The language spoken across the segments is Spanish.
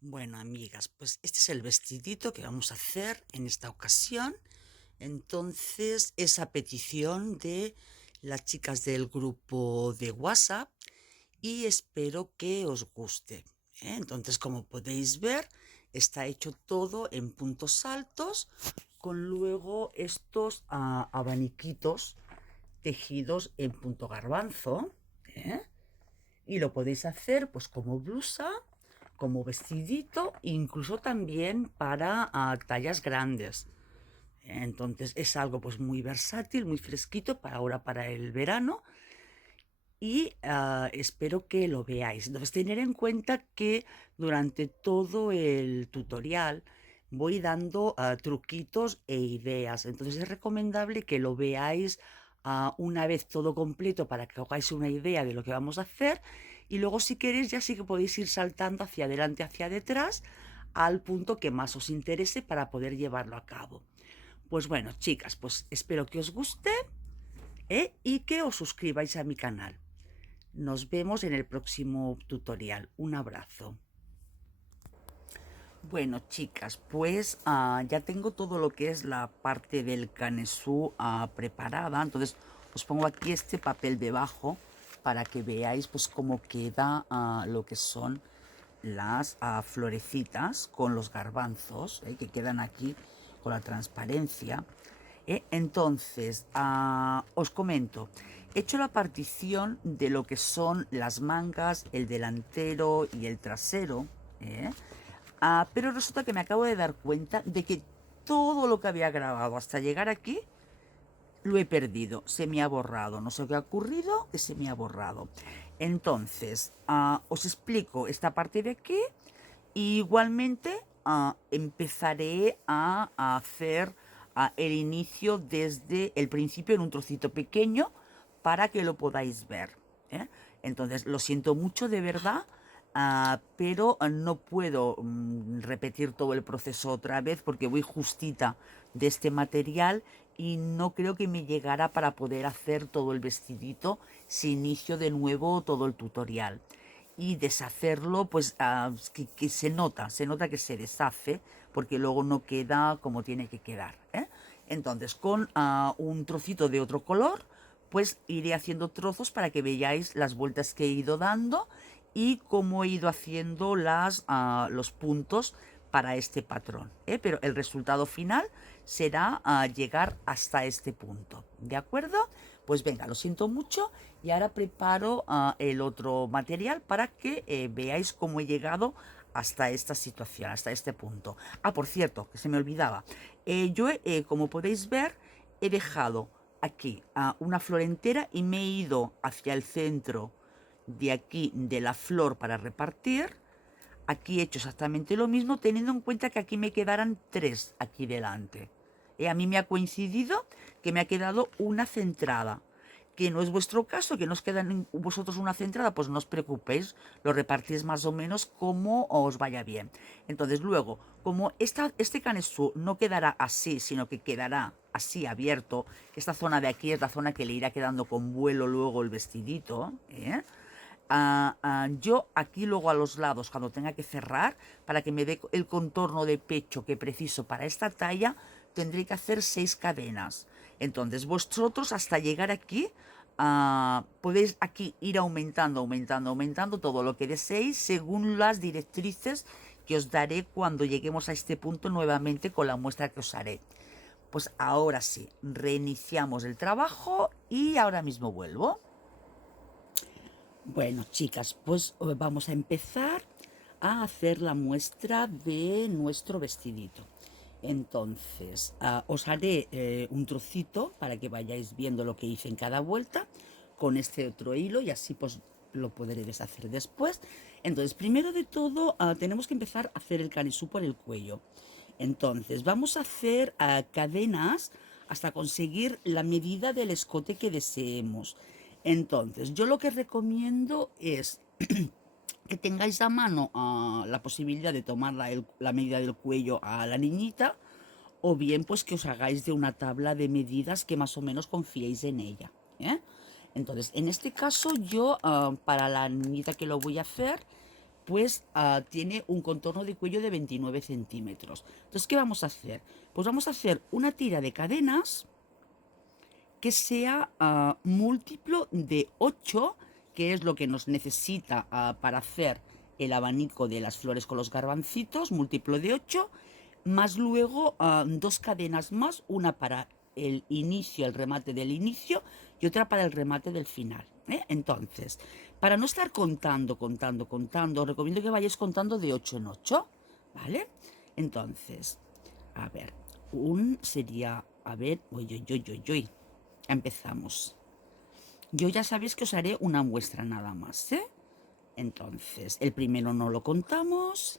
Bueno, amigas, pues este es el vestidito que vamos a hacer en esta ocasión. Entonces, es a petición de las chicas del grupo de WhatsApp y espero que os guste. Entonces, como podéis ver, está hecho todo en puntos altos con luego estos abaniquitos tejidos en punto garbanzo. ¿eh? Y lo podéis hacer pues como blusa, como vestidito, incluso también para tallas grandes. Entonces es algo pues muy versátil, muy fresquito para ahora, para el verano. Y espero que lo veáis. Entonces tener en cuenta que durante todo el tutorial voy dando truquitos e ideas. Entonces es recomendable que lo veáis una vez todo completo para que hagáis una idea de lo que vamos a hacer. Y luego si queréis ya sí que podéis ir saltando hacia adelante, hacia detrás, al punto que más os interese para poder llevarlo a cabo. Pues bueno, chicas, pues espero que os guste y que os suscribáis a mi canal. Nos vemos en el próximo tutorial. Un abrazo. Bueno, chicas, pues ya tengo todo lo que es la parte del canesú preparada. Entonces os pongo aquí este papel debajo para que veáis pues cómo queda lo que son las florecitas con los garbanzos que quedan aquí con la transparencia. Entonces, os comento, he hecho la partición de lo que son las mangas, el delantero y el trasero, pero resulta que me acabo de dar cuenta de que todo lo que había grabado hasta llegar aquí lo he perdido, se me ha borrado, no sé qué ha ocurrido, que se me ha borrado. Entonces, os explico esta parte de aquí y igualmente empezaré a hacer el inicio desde el principio en un trocito pequeño para que lo podáis ver. Entonces, lo siento mucho de verdad, pero no puedo repetir todo el proceso otra vez porque voy justita de este material y no creo que me llegara para poder hacer todo el vestidito si inicio de nuevo todo el tutorial. Y deshacerlo, pues que se nota que se deshace porque luego no queda como tiene que quedar. Entonces, con un trocito de otro color, pues iré haciendo trozos para que veáis las vueltas que he ido dando y cómo he ido haciendo los puntos para este patrón. Pero el resultado final será llegar hasta este punto. ¿De acuerdo? Pues venga, lo siento mucho y ahora preparo el otro material para que veáis cómo he llegado hasta esta situación, hasta este punto. Por cierto, que se me olvidaba. Yo, como podéis ver, he dejado aquí una flor entera y me he ido hacia el centro de aquí de la flor para repartir. Aquí he hecho exactamente lo mismo, teniendo en cuenta que aquí me quedaran tres aquí delante. A mí me ha coincidido que me ha quedado una centrada. Que no es vuestro caso, que no os queda vosotros una centrada, pues no os preocupéis, lo repartís más o menos como os vaya bien. Entonces luego, como este canesú no quedará así, sino que quedará así abierto, esta zona de aquí es la zona que le irá quedando con vuelo luego el vestidito, yo aquí luego a los lados, cuando tenga que cerrar, para que me dé el contorno de pecho que preciso para esta talla, tendré que hacer 6 cadenas. Entonces vosotros hasta llegar aquí, podéis aquí ir aumentando, aumentando, aumentando todo lo que deseéis según las directrices que os daré cuando lleguemos a este punto nuevamente con la muestra que os haré. Pues ahora sí, reiniciamos el trabajo y ahora mismo vuelvo. Bueno, chicas, pues vamos a empezar a hacer la muestra de nuestro vestidito. Entonces, os haré un trocito para que vayáis viendo lo que hice en cada vuelta con este otro hilo y así pues lo podré deshacer después. Entonces, primero de todo, tenemos que empezar a hacer el canesú por el cuello. Entonces, vamos a hacer cadenas hasta conseguir la medida del escote que deseemos. Entonces, yo lo que recomiendo es que tengáis a mano la posibilidad de tomar la medida del cuello a la niñita, o bien pues que os hagáis de una tabla de medidas que más o menos confiéis en ella. Entonces, en este caso yo, para la niñita que lo voy a hacer, pues tiene un contorno de cuello de 29 centímetros. Entonces, ¿qué vamos a hacer? Pues vamos a hacer una tira de cadenas que sea múltiplo de 8, que es lo que nos necesita para hacer el abanico de las flores con los garbancitos, múltiplo de 8, más luego 2 cadenas más, una para el inicio, el remate del inicio, y otra para el remate del final. Entonces, para no estar contando, os recomiendo que vayáis contando de 8 en 8, ¿vale? Entonces, a ver, sería, a ver, uy. Empezamos. Yo ya sabéis que os haré una muestra nada más, ¿eh? Entonces, el primero no lo contamos.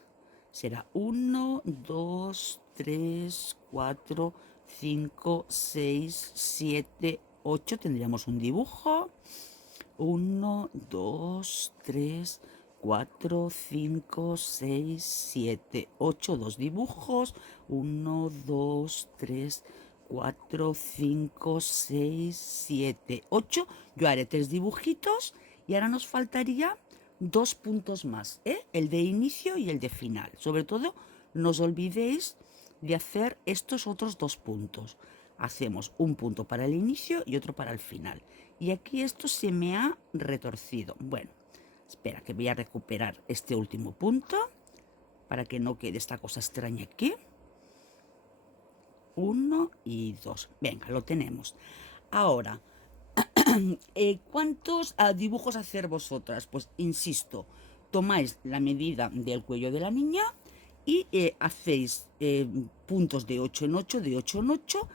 Será 1, 2, 3, 4, 5, 6, 7, 8. Tendríamos un dibujo. 1, 2, 3, 4, 5, 6, 7, 8. Dos dibujos. 1, 2, 3, 4, 5, 6, 7, 8. Yo haré 3 dibujitos y ahora nos faltaría 2 puntos más, el de inicio y el de final. Sobre todo, no os olvidéis de hacer estos otros 2 puntos. Hacemos un punto para el inicio y otro para el final. Y aquí esto se me ha retorcido. Bueno, espera que voy a recuperar este último punto para que no quede esta cosa extraña aquí. 1 y 2. Venga, lo tenemos. Ahora, ¿cuántos dibujos hacer vosotras? Pues insisto, tomáis la medida del cuello de la niña y hacéis puntos de 8 en 8, de 8 en 8,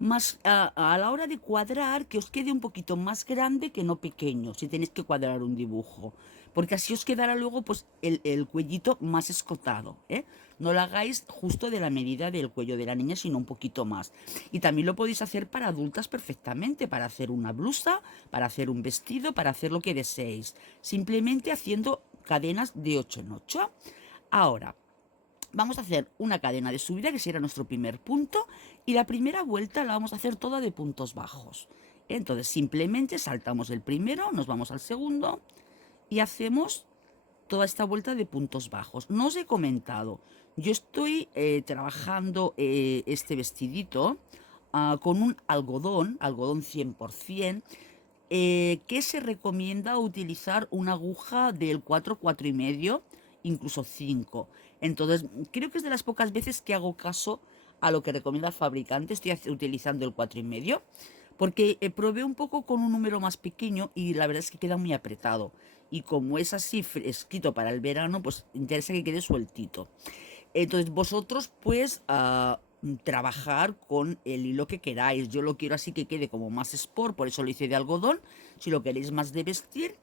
más a la hora de cuadrar, que os quede un poquito más grande que no pequeño, si tenéis que cuadrar un dibujo, porque así os quedará luego pues el cuellito más escotado, ¿eh? No lo hagáis justo de la medida del cuello de la niña, sino un poquito más. Y también lo podéis hacer para adultas perfectamente, para hacer una blusa, para hacer un vestido, para hacer lo que deseéis, simplemente haciendo cadenas de 8 en 8. Ahora, vamos a hacer una cadena de subida, que será nuestro primer punto, y la primera vuelta la vamos a hacer toda de puntos bajos. Entonces simplemente saltamos el primero, nos vamos al segundo y hacemos toda esta vuelta de puntos bajos. No os he comentado, yo estoy trabajando este vestidito con un algodón 100%, que se recomienda utilizar una aguja del 4, 4 y medio, incluso 5. Entonces, creo que es de las pocas veces que hago caso a lo que recomienda el fabricante. Estoy utilizando el 4 y medio, porque probé un poco con un número más pequeño y la verdad es que queda muy apretado. Y como es así escrito para el verano, pues interesa que quede sueltito. Entonces vosotros pues trabajar con el hilo que queráis. Yo lo quiero así que quede como más sport, por eso lo hice de algodón. Si lo queréis más de vestir,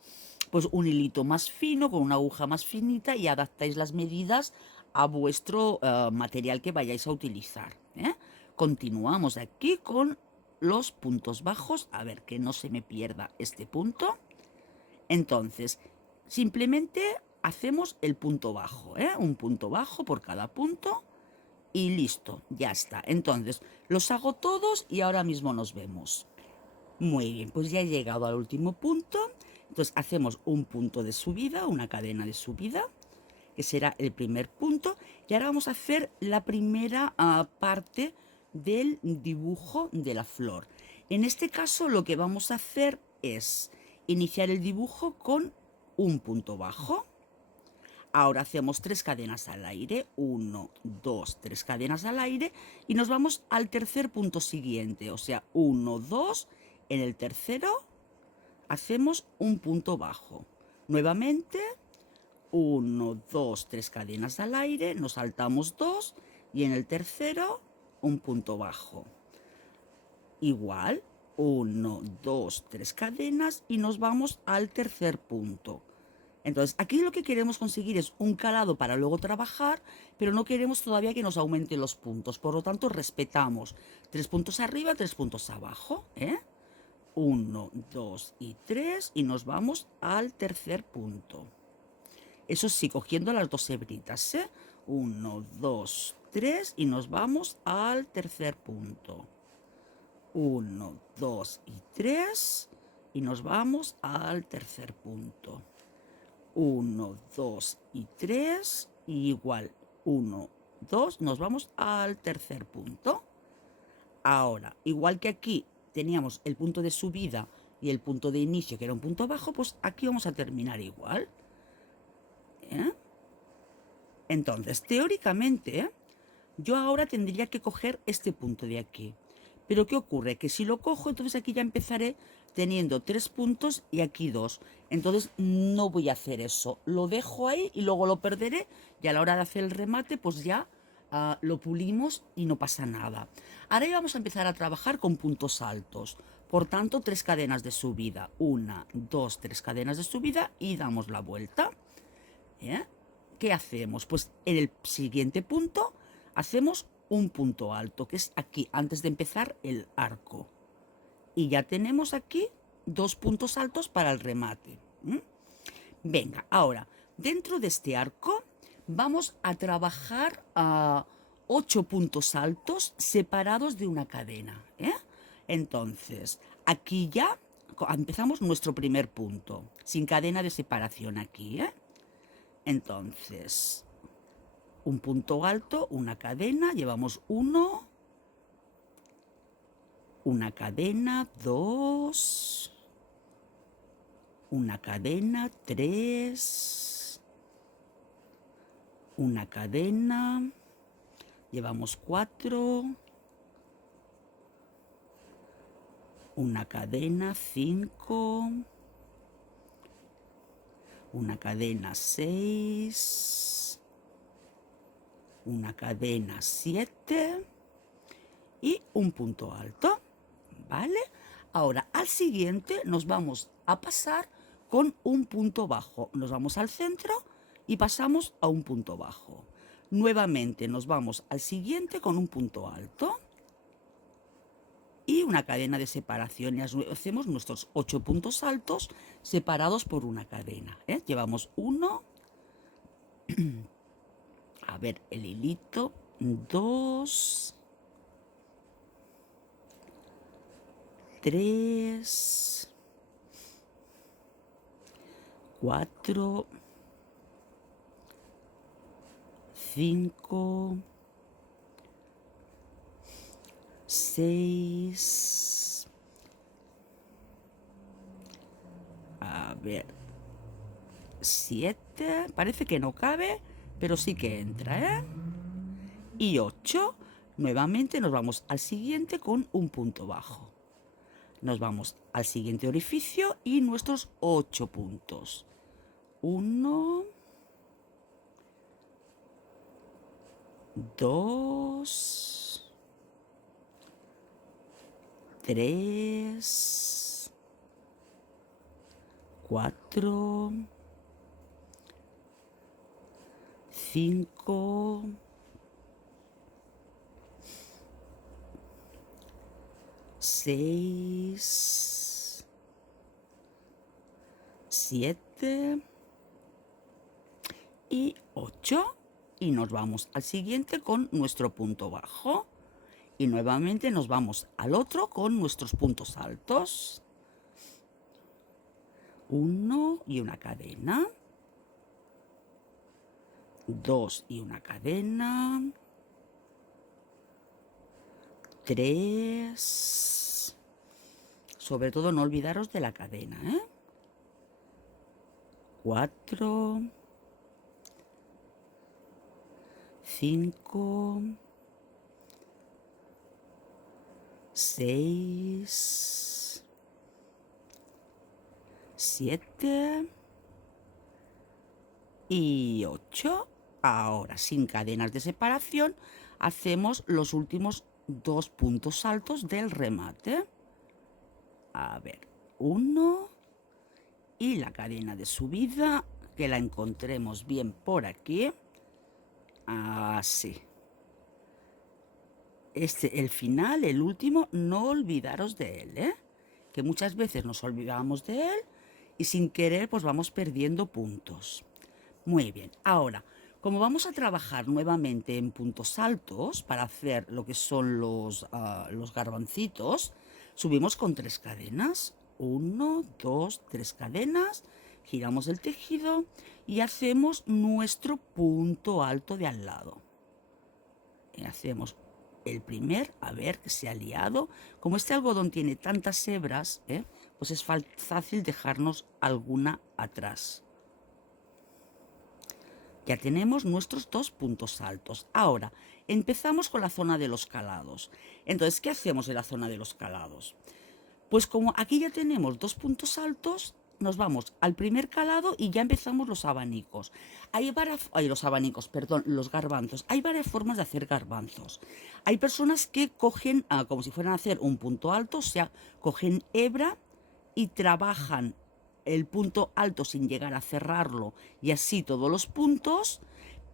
pues un hilito más fino, con una aguja más finita, y adaptáis las medidas a vuestro material que vayáis a utilizar, ¿eh? Continuamos aquí con los puntos bajos, a ver que no se me pierda este punto. Entonces, simplemente hacemos el punto bajo, un punto bajo por cada punto y listo, ya está. Entonces, los hago todos y ahora mismo nos vemos. Muy bien, pues ya he llegado al último punto. Entonces hacemos un punto de subida, una cadena de subida, que será el primer punto. Y ahora vamos a hacer la primera parte del dibujo de la flor. En este caso lo que vamos a hacer es iniciar el dibujo con un punto bajo. Ahora hacemos 3 cadenas al aire, 1, 2, 3 cadenas al aire, y nos vamos al tercer punto siguiente, o sea, 1, 2, en el tercero hacemos un punto bajo. Nuevamente, 1, 2, 3 cadenas al aire, nos saltamos 2, y en el tercero un punto bajo. Igual, 1, 2, 3 cadenas y nos vamos al tercer punto. Entonces, aquí lo que queremos conseguir es un calado para luego trabajar, pero no queremos todavía que nos aumenten los puntos. Por lo tanto, respetamos 3 puntos arriba, 3 puntos abajo, 1, 2 y 3, y nos vamos al tercer punto. Eso sí, cogiendo las 2 hebritas, 1, 2, 3, y nos vamos al tercer punto. 1, 2 y 3, y nos vamos al tercer punto. 1, 2 y 3, igual 1, 2, nos vamos al tercer punto. Ahora, igual que aquí teníamos el punto de subida y el punto de inicio, que era un punto bajo, pues aquí vamos a terminar igual. Entonces, teóricamente, yo ahora tendría que coger este punto de aquí. Pero ¿qué ocurre? Que si lo cojo, entonces aquí ya empezaré teniendo 3 puntos y aquí 2. Entonces no voy a hacer eso. Lo dejo ahí y luego lo perderé. Y a la hora de hacer el remate, pues ya lo pulimos y no pasa nada. Ahora ya vamos a empezar a trabajar con puntos altos. Por tanto, 3 cadenas de subida. 1, 2, 3 cadenas de subida y damos la vuelta. ¿Qué hacemos? Pues en el siguiente punto hacemos un punto alto, que es aquí, antes de empezar el arco. Y ya tenemos aquí 2 puntos altos para el remate. Venga, ahora, dentro de este arco vamos a trabajar a 8 puntos altos separados de una cadena. Entonces, aquí ya empezamos nuestro primer punto, sin cadena de separación aquí. Entonces, un punto alto, una cadena, llevamos 1, una cadena, 2, una cadena, 3, una cadena, llevamos 4, una cadena, 5, una cadena, 6, una cadena, 7 y un punto alto, ¿vale? Ahora, al siguiente nos vamos a pasar con un punto bajo. Nos vamos al centro y pasamos a un punto bajo. Nuevamente nos vamos al siguiente con un punto alto y una cadena de separación. Y hacemos nuestros 8 puntos altos separados por una cadena. Llevamos 1, a ver el hilito, 2, 3, 4, 5, 6, a ver, 7, parece que no cabe, pero sí que entra, y 8, nuevamente nos vamos al siguiente con un punto bajo. Nos vamos al siguiente orificio y nuestros 8 puntos. 1, 2, 3, 4, 5, 6, 7 y 8. Y nos vamos al siguiente con nuestro punto bajo. Y nuevamente nos vamos al otro con nuestros puntos altos. 1 y una cadena. 2 y una cadena. 3. Sobre todo no olvidaros de la cadena, 4, 5, 6, 7 y 8. Ahora, sin cadenas de separación, hacemos los últimos 2 puntos altos del remate. A ver, 1 y la cadena de subida, que la encontremos bien por aquí. Así. El final, el último, no olvidaros de él, que muchas veces nos olvidamos de él y sin querer pues vamos perdiendo puntos. Muy bien, ahora, como vamos a trabajar nuevamente en puntos altos para hacer lo que son los garbancitos, subimos con 3 cadenas. 1, 2, 3 cadenas giramos el tejido y hacemos nuestro punto alto de al lado. Y hacemos el primer, a ver que se ha liado. Como este algodón tiene tantas hebras, pues es fácil dejarnos alguna atrás. Ya tenemos nuestros 2 puntos altos. Ahora, empezamos con la zona de los calados. Entonces, ¿qué hacemos en la zona de los calados? Pues como aquí ya tenemos 2 puntos altos, nos vamos al primer calado y ya empezamos los abanicos. Los garbanzos. Hay varias formas de hacer garbanzos. Hay personas que cogen, como si fueran a hacer un punto alto, o sea, cogen hebra y trabajan el punto alto sin llegar a cerrarlo y así todos los puntos.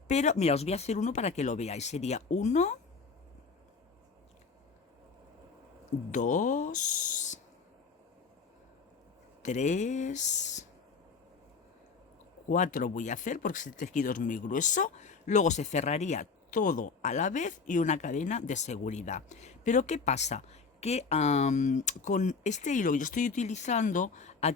Pero mira, os voy a hacer uno para que lo veáis. Sería 1, 2, 3, 4 voy a hacer porque este tejido es muy grueso. Luego se cerraría todo a la vez y una cadena de seguridad. Pero ¿qué pasa? Que con este hilo que yo estoy utilizando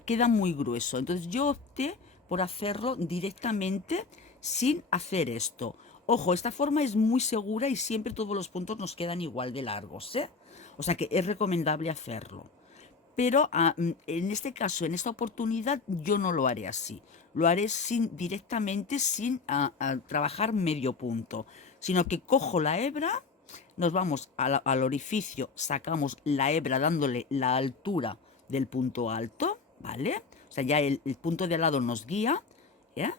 queda muy grueso. Entonces yo opté por hacerlo directamente sin hacer esto. Ojo, esta forma es muy segura y siempre todos los puntos nos quedan igual de largos, ¿eh? O sea que es recomendable hacerlo. Pero en este caso, en esta oportunidad, yo no lo haré así. Lo haré directamente sin trabajar medio punto, sino que cojo la hebra, nos vamos al orificio, sacamos la hebra dándole la altura del punto alto, ¿vale? O sea, ya el punto de al lado nos guía, ¿eh?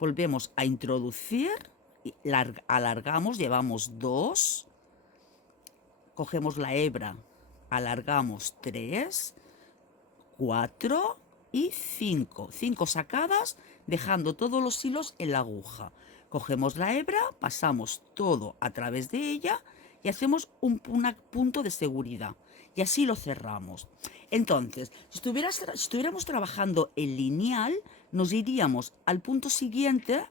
Volvemos a introducir, alargamos, llevamos 2, cogemos la hebra, alargamos 3, 4 y 5. 5 sacadas, dejando todos los hilos en la aguja. Cogemos la hebra, pasamos todo a través de ella y hacemos un punto de seguridad. Y así lo cerramos. Entonces, si estuviéramos trabajando en lineal, nos iríamos al punto siguiente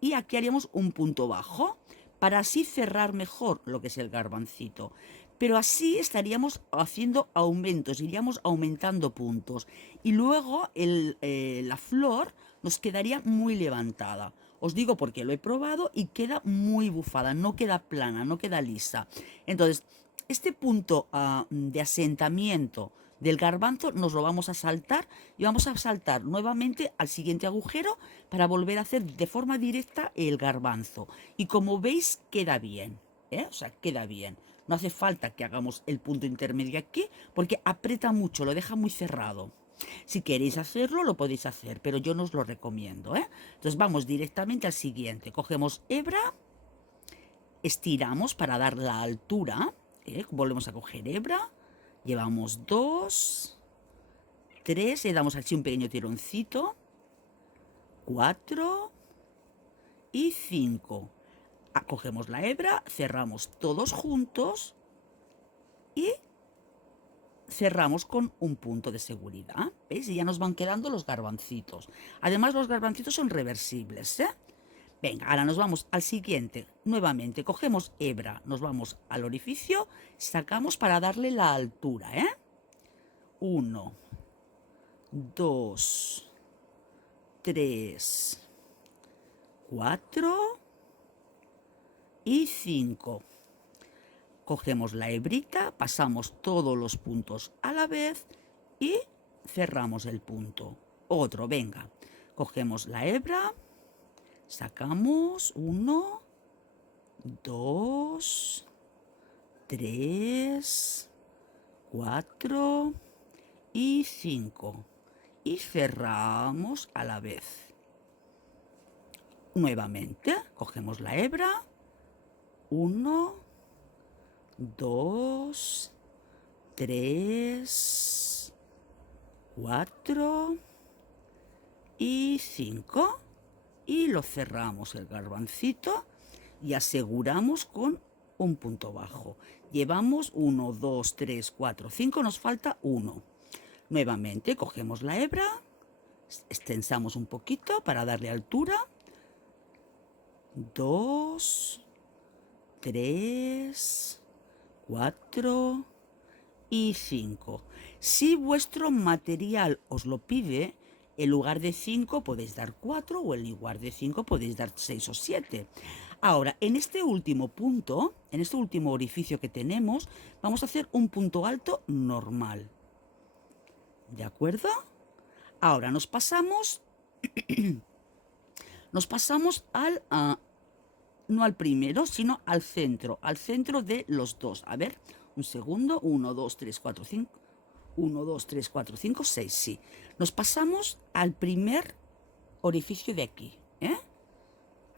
y aquí haríamos un punto bajo para así cerrar mejor lo que es el garbancito. Pero así estaríamos haciendo aumentos, iríamos aumentando puntos. Y luego la flor nos quedaría muy levantada. Os digo porque lo he probado y queda muy bufada, no queda plana, no queda lisa. Entonces, este punto de asentamiento del garbanzo nos lo vamos a saltar y vamos a saltar nuevamente al siguiente agujero para volver a hacer de forma directa el garbanzo. Y como veis, queda bien, o sea, queda bien. No hace falta que hagamos el punto intermedio aquí porque aprieta mucho, lo deja muy cerrado. Si queréis hacerlo, lo podéis hacer, pero yo no os lo recomiendo, Entonces vamos directamente al siguiente. Cogemos hebra, estiramos para dar la altura, volvemos a coger hebra, llevamos 2, 3, le damos así un pequeño tironcito, 4 y 5. Cogemos la hebra, cerramos todos juntos y cerramos con un punto de seguridad. ¿Veis? Y ya nos van quedando los garbancitos. Además, los garbancitos son reversibles, Venga, ahora nos vamos al siguiente. Nuevamente, cogemos hebra, nos vamos al orificio, sacamos para darle la altura, 1, 2, 3, 4 y 5. Cogemos la hebrita, pasamos todos los puntos a la vez y cerramos el punto. Otro, venga. Cogemos la hebra, sacamos 1, 2, 3, 4 y 5. Y cerramos a la vez. Nuevamente, cogemos la hebra, 1, 2, 3, 4 y 5. Y lo cerramos el garbancito y aseguramos con un punto bajo. Llevamos 1, 2, 3, 4, 5, nos falta 1. Nuevamente cogemos la hebra, extensamos un poquito para darle altura. 2, 3, 4 y 5. Si vuestro material os lo pide, En lugar de 5 podéis dar 4 o en lugar de 5 podéis dar 6 o 7. Ahora, en este último punto, en este último orificio que tenemos, vamos a hacer un punto alto normal. ¿De acuerdo? Ahora nos pasamos al, no al primero, sino al centro de los dos. A ver, un segundo, 1, 2, 3, 4, 5, 1, 2, 3, 4, 5, 6, sí. Nos pasamos al primer orificio de aquí, ¿eh?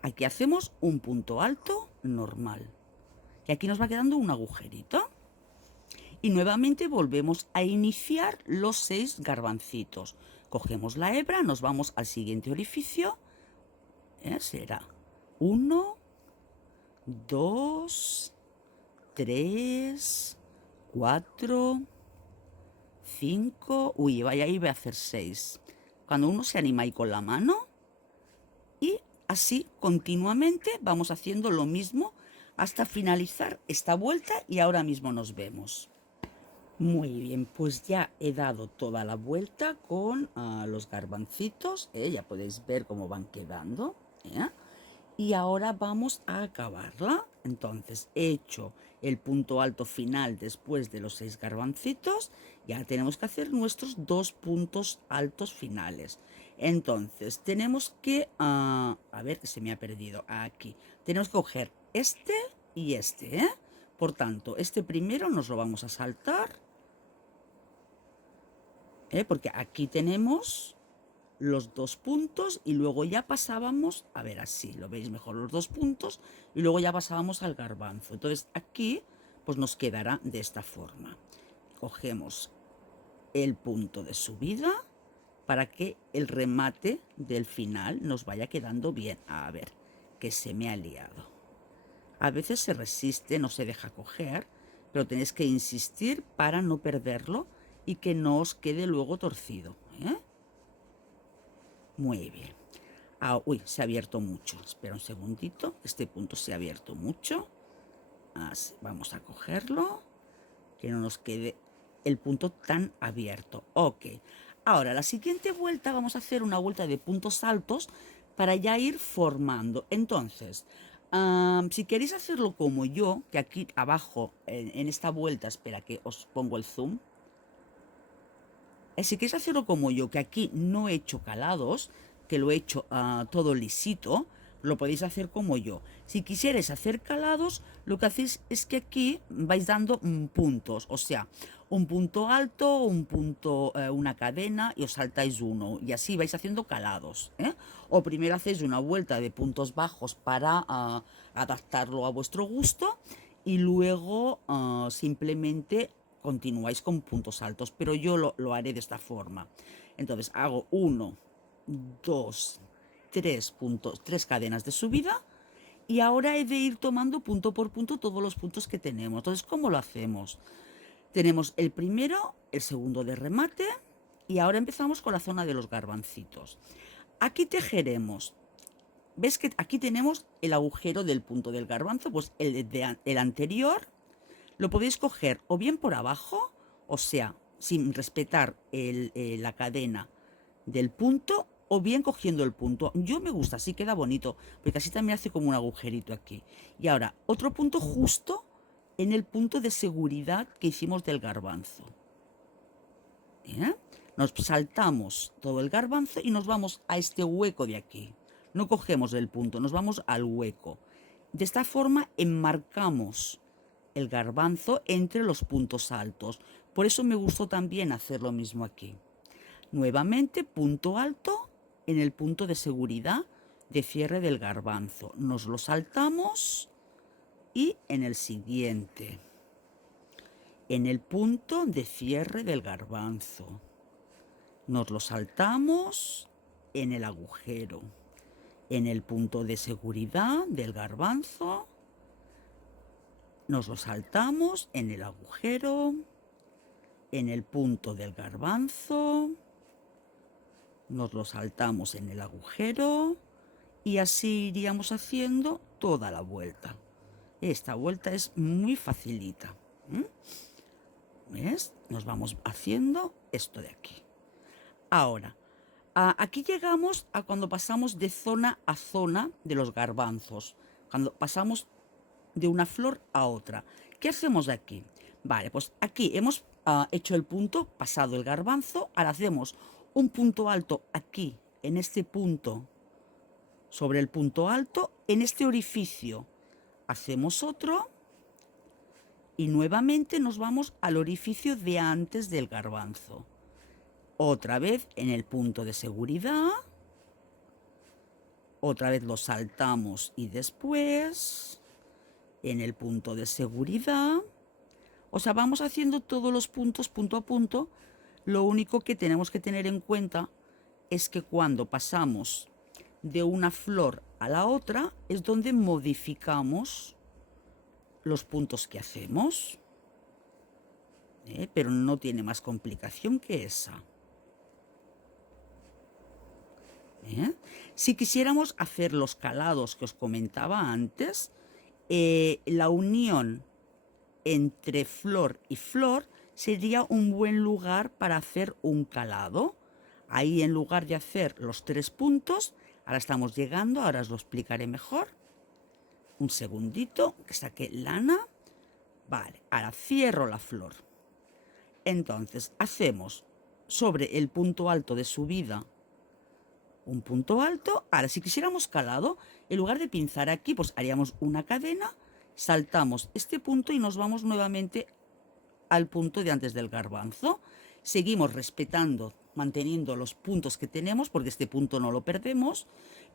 Aquí hacemos un punto alto normal. Y aquí nos va quedando un agujerito. Y nuevamente volvemos a iniciar los 6 garbancitos. Cogemos la hebra, nos vamos al siguiente orificio. Será 1, 2, 3, 4, 5. Uy, vaya, ahí voy a hacer 6. Cuando uno se anima ahí con la mano. Y así continuamente vamos haciendo lo mismo hasta finalizar esta vuelta y ahora mismo nos vemos. Muy bien, pues ya he dado toda la vuelta con los garbancitos, ya podéis ver cómo van quedando, y ahora vamos a acabarla. Entonces he hecho el punto alto final después de los 6 garbancitos, ya tenemos que hacer nuestros 2 puntos altos finales. Entonces tenemos que, a ver que se me ha perdido aquí, tenemos que coger este y este, Por tanto, este primero nos lo vamos a saltar, porque aquí tenemos los 2 puntos y luego ya pasábamos, a ver, así lo veis mejor, los 2 puntos y luego ya pasábamos al garbanzo. Entonces aquí pues nos quedará de esta forma. Cogemos el punto de subida para que el remate del final nos vaya quedando bien. A ver, que se me ha liado. A veces se resiste, no se deja coger, pero tenéis que insistir para no perderlo y que no os quede luego torcido, Muy bien. Uy, se ha abierto mucho. Espera un segundito. Este punto se ha abierto mucho. Así, vamos a cogerlo. Que no nos quede el punto tan abierto. Ok. Ahora, la siguiente vuelta vamos a hacer una vuelta de puntos altos para ya ir formando. Entonces, si queréis hacerlo como yo, que aquí abajo, en esta vuelta, espera que os pongo el zoom. Si queréis hacerlo como yo, que aquí no he hecho calados, que lo he hecho todo lisito, lo podéis hacer como yo. Si quisierais hacer calados, lo que hacéis es que aquí vais dando puntos, o sea, un punto alto, un punto, una cadena y os saltáis uno y así vais haciendo calados, O primero hacéis una vuelta de puntos bajos para adaptarlo a vuestro gusto y luego simplemente continuáis con puntos altos, pero yo lo haré de esta forma. Entonces hago 1, 2, 3 puntos, 3 cadenas de subida y ahora he de ir tomando punto por punto todos los puntos que tenemos. Entonces, ¿cómo lo hacemos? Tenemos el primero, el segundo de remate y ahora empezamos con la zona de los garbancitos. Aquí tejeremos. ¿Ves que aquí tenemos el agujero del punto del garbanzo? Pues el anterior lo podéis coger o bien por abajo, o sea, sin respetar la cadena del punto, o bien cogiendo el punto. Yo me gusta, así queda bonito, porque así también hace como un agujerito aquí. Y ahora, otro punto justo en el punto de seguridad que hicimos del garbanzo. ¿Bien? Nos saltamos todo el garbanzo y nos vamos a este hueco de aquí. No cogemos el punto, nos vamos al hueco. De esta forma enmarcamos el garbanzo entre los puntos altos. Por eso me gustó también hacer lo mismo aquí. Nuevamente, punto alto en el punto de seguridad de cierre del garbanzo. Nos lo saltamos y en el siguiente, en el punto de cierre del garbanzo. Nos lo saltamos en el agujero, en el punto de seguridad del garbanzo. Nos lo saltamos en el agujero, en el punto del garbanzo, nos lo saltamos en el agujero y así iríamos haciendo toda la vuelta. Esta vuelta es muy facilita. ¿Ves? Nos vamos haciendo esto de aquí. Ahora, Aquí llegamos a cuando pasamos de zona a zona de los garbanzos, cuando pasamos de una flor a otra. ¿Qué hacemos de aquí? Vale, pues aquí hemos hecho el punto, pasado el garbanzo, ahora hacemos un punto alto aquí, en este punto, sobre el punto alto, en este orificio hacemos otro y nuevamente nos vamos al orificio de antes del garbanzo. Otra vez en el punto de seguridad, otra vez lo saltamos y después en el punto de seguridad. O sea, vamos haciendo todos los puntos punto a punto. Lo único que tenemos que tener en cuenta es que cuando pasamos de una flor a la otra es donde modificamos los puntos que hacemos. Pero no tiene más complicación que esa. Si quisiéramos hacer los calados que os comentaba antes, la unión entre flor y flor sería un buen lugar para hacer un calado. Ahí, en lugar de hacer los 3 puntos, ahora estamos llegando, ahora os lo explicaré mejor. Un segundito, que saque lana. Vale, ahora cierro la flor. Entonces hacemos sobre el punto alto de subida un punto alto. Ahora, si quisiéramos calado, en lugar de pinzar aquí, pues haríamos una cadena, saltamos este punto y nos vamos nuevamente al punto de antes del garbanzo. Seguimos respetando, manteniendo los puntos que tenemos, porque este punto no lo perdemos,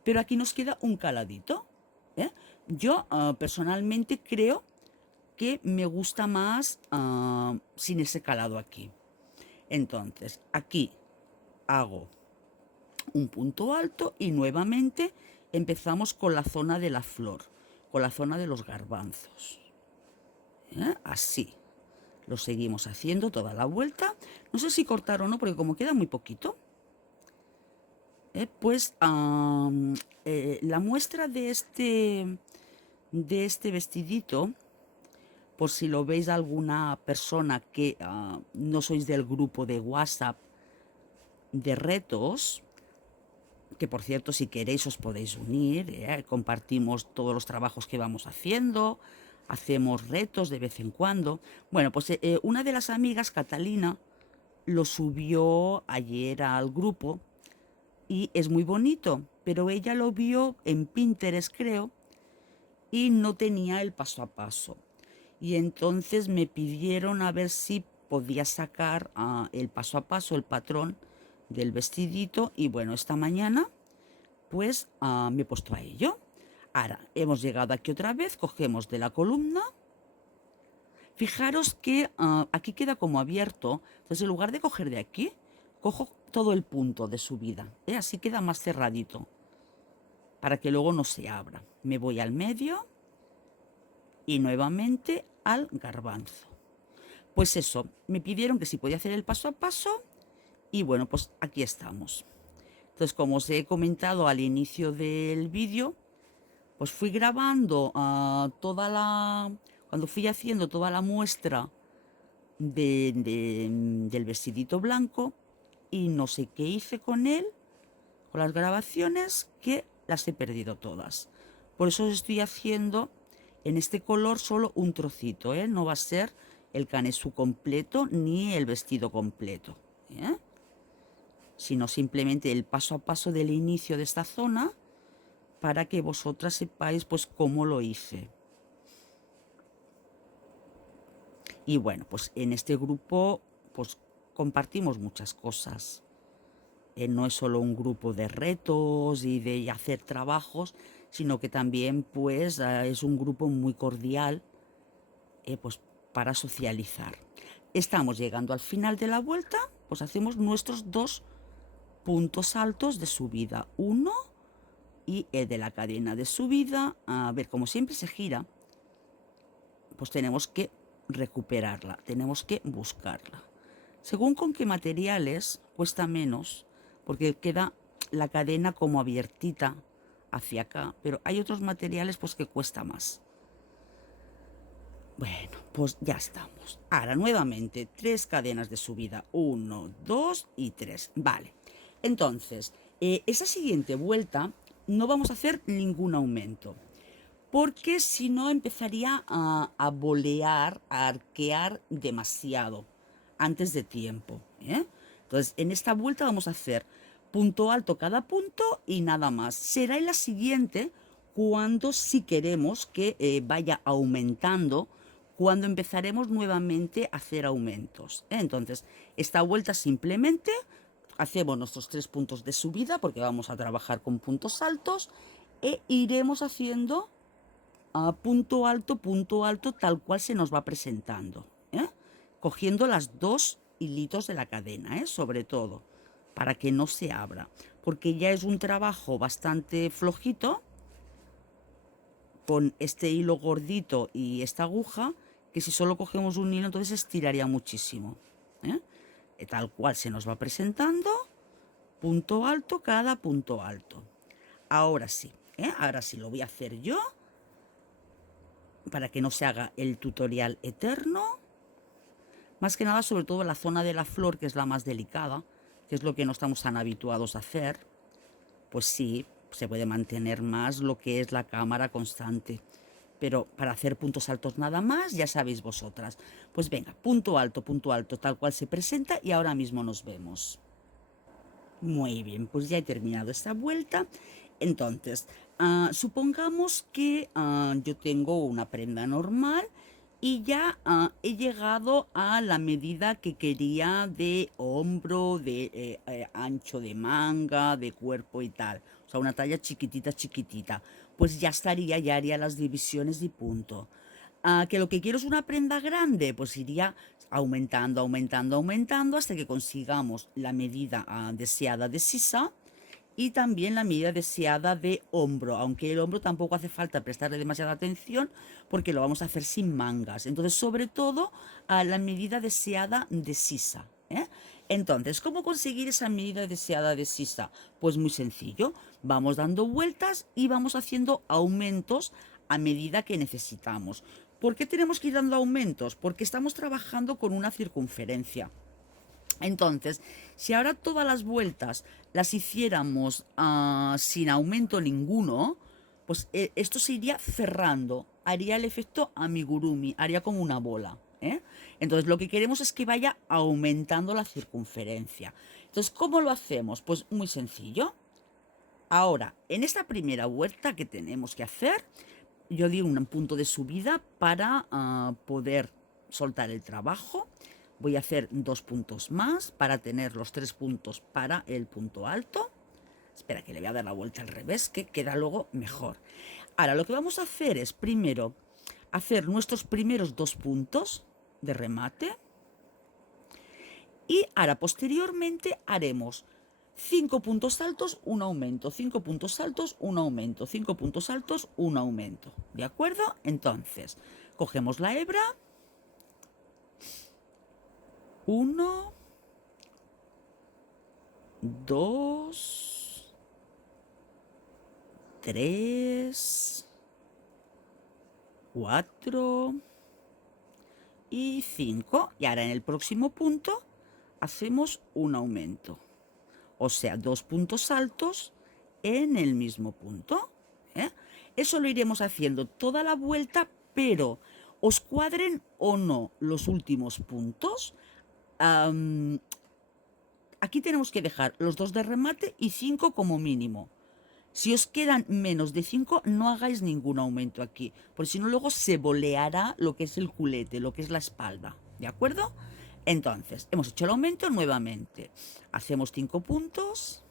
pero aquí nos queda un caladito. Yo personalmente creo que me gusta más sin ese calado aquí. Entonces, aquí hago un punto alto y nuevamente empezamos con la zona de la flor, con la zona de los garbanzos. Así. Lo seguimos haciendo toda la vuelta. No sé si cortar o no, porque como queda muy poquito, pues la muestra de este vestidito, por si lo veis alguna persona que no sois del grupo de WhatsApp de retos, que por cierto, si queréis os podéis unir, compartimos todos los trabajos que vamos haciendo, hacemos retos de vez en cuando. Bueno, pues una de las amigas, Catalina, lo subió ayer al grupo y es muy bonito, pero ella lo vio en Pinterest, creo, y no tenía el paso a paso. Y entonces me pidieron a ver si podía sacar el paso a paso, el patrón del vestidito, y bueno, esta mañana pues me he puesto a ello. Ahora, hemos llegado aquí otra vez, cogemos de la columna. Fijaros que aquí queda como abierto, entonces en lugar de coger de aquí, cojo todo el punto de subida, así queda más cerradito, para que luego no se abra. Me voy al medio y nuevamente al garbanzo. Pues eso, me pidieron que si podía hacer el paso a paso y bueno, pues aquí estamos. Entonces, como os he comentado al inicio del vídeo, pues fui grabando cuando fui haciendo toda la muestra del vestidito blanco y no sé qué hice con él, con las grabaciones, que las he perdido todas. Por eso os estoy haciendo en este color solo un trocito, no va a ser el canesú completo ni el vestido completo, sino simplemente el paso a paso del inicio de esta zona, para que vosotras sepáis pues cómo lo hice. Y bueno, pues en este grupo pues compartimos muchas cosas. No es solo un grupo de retos y de hacer trabajos, sino que también pues es un grupo muy cordial, pues para socializar. Estamos llegando al final de la vuelta, pues hacemos nuestros 2 puntos altos de subida, uno y el de la cadena de subida. A ver, como siempre se gira, pues tenemos que recuperarla, tenemos que buscarla. Según con qué materiales cuesta menos, porque queda la cadena como abiertita hacia acá, pero hay otros materiales pues que cuesta más. Bueno, pues ya estamos. Ahora nuevamente 3 cadenas de subida, 1, 2 y 3. Vale. Entonces, esa siguiente vuelta no vamos a hacer ningún aumento, porque si no empezaría a bolear, a arquear demasiado antes de tiempo, ¿eh? Entonces, en esta vuelta vamos a hacer punto alto cada punto y nada más. Será en la siguiente cuando si queremos que vaya aumentando, cuando empezaremos nuevamente a hacer aumentos, ¿eh? Entonces, esta vuelta simplemente hacemos nuestros 3 puntos de subida, porque vamos a trabajar con puntos altos, e iremos haciendo punto alto, tal cual se nos va presentando, ¿eh? Cogiendo las dos hilitos de la cadena, ¿eh? Sobre todo, para que no se abra, porque ya es un trabajo bastante flojito, con este hilo gordito y esta aguja, que si solo cogemos un hilo, entonces estiraría muchísimo, ¿eh? Tal cual se nos va presentando, punto alto cada punto alto. Ahora sí, ¿eh? Ahora sí lo voy a hacer yo, para que no se haga el tutorial eterno. Más que nada, sobre todo la zona de la flor, que es la más delicada, que es lo que no estamos tan habituados a hacer, pues sí, se puede mantener más lo que es la cámara constante. Pero para hacer puntos altos nada más, ya sabéis vosotras. Pues venga, punto alto, tal cual se presenta, y ahora mismo nos vemos. Muy bien, pues ya he terminado esta vuelta. Entonces, supongamos que yo tengo una prenda normal y ya he llegado a la medida que quería de hombro, de ancho de manga, de cuerpo y tal. O sea, una talla chiquitita, chiquitita. Pues ya estaría, ya haría las divisiones y punto. Que lo que quiero es una prenda grande, pues iría aumentando, aumentando, aumentando hasta que consigamos la medida deseada de sisa y también la medida deseada de hombro, aunque el hombro tampoco hace falta prestarle demasiada atención porque lo vamos a hacer sin mangas. Entonces, sobre todo, a la medida deseada de sisa, ¿eh? Entonces, ¿cómo conseguir esa medida deseada de sisa? Pues muy sencillo, vamos dando vueltas y vamos haciendo aumentos a medida que necesitamos. ¿Por qué tenemos que ir dando aumentos? Porque estamos trabajando con una circunferencia. Entonces, si ahora todas las vueltas las hiciéramos sin aumento ninguno, pues esto se iría cerrando, haría el efecto amigurumi, haría como una bola, ¿eh? Entonces, lo que queremos es que vaya aumentando la circunferencia. Entonces, ¿cómo lo hacemos? Pues muy sencillo. Ahora, en esta primera vuelta que tenemos que hacer, yo di un punto de subida para poder soltar el trabajo. Voy a hacer 2 puntos más para tener los 3 puntos para el punto alto. Espera, que le voy a dar la vuelta al revés, que queda luego mejor. Ahora, lo que vamos a hacer es primero hacer nuestros primeros 2 puntos de remate. Y ahora posteriormente haremos 5 puntos altos, un aumento, 5 puntos altos, un aumento, 5 puntos altos, un aumento. ¿De acuerdo? Entonces, cogemos la hebra. 1, 2, 3, 4 y 5. Y ahora en el próximo punto hacemos un aumento. O sea, 2 puntos altos en el mismo punto, ¿eh? Eso lo iremos haciendo toda la vuelta, pero os cuadren o no los últimos puntos. Aquí tenemos que dejar los 2 de remate y 5 como mínimo. Si os quedan menos de 5, no hagáis ningún aumento aquí, porque si no luego se boleará lo que es el culete, lo que es la espalda, ¿de acuerdo? Entonces, hemos hecho el aumento nuevamente. Hacemos 5 puntos.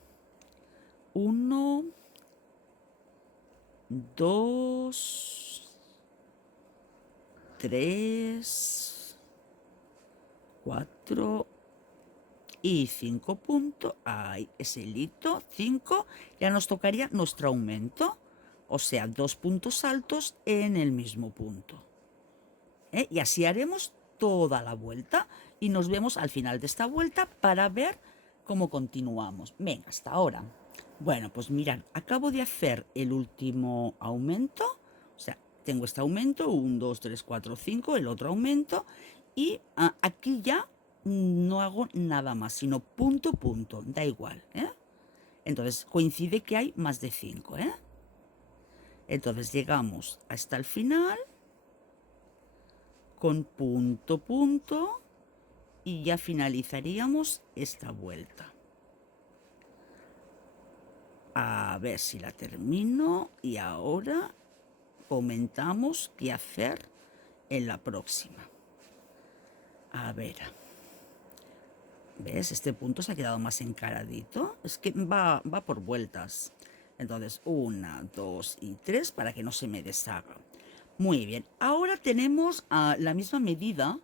1, 2, 3, 4 y 5 puntos. Ahí, ese hilito, 5. Ya nos tocaría nuestro aumento. O sea, 2 puntos altos en el mismo punto. Y así haremos toda la vuelta. Y nos vemos al final de esta vuelta para ver cómo continuamos. Venga, hasta ahora. Bueno, pues mirad, acabo de hacer el último aumento. O sea, tengo este aumento, 1, 2, 3, 4, 5, el otro aumento. Y aquí ya no hago nada más, sino punto, punto, da igual, ¿eh? Entonces coincide que hay más de 5, ¿eh? Entonces llegamos hasta el final con punto, punto y ya finalizaríamos esta vuelta. A ver si la termino y ahora comentamos qué hacer en la próxima. A ver, ¿ves? Este punto se ha quedado más encaradito. Es que va por vueltas. Entonces, 1, 2 y 3 para que no se me deshaga. Muy bien. Ahora tenemos la misma medida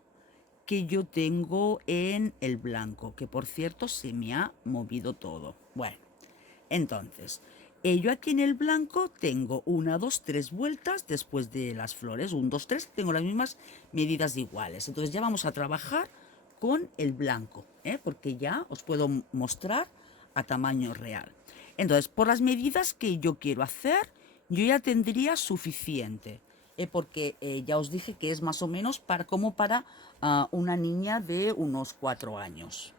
que yo tengo en el blanco, que por cierto se me ha movido todo. Bueno, entonces, yo aquí en el blanco tengo 1, 2, 3 vueltas después de las flores. 1, 2, 3, tengo las mismas medidas iguales. Entonces ya vamos a trabajar con el blanco, porque ya os puedo mostrar a tamaño real. Entonces, por las medidas que yo quiero hacer, yo ya tendría suficiente, porque ya os dije que es más o menos como para una niña de unos 4 años.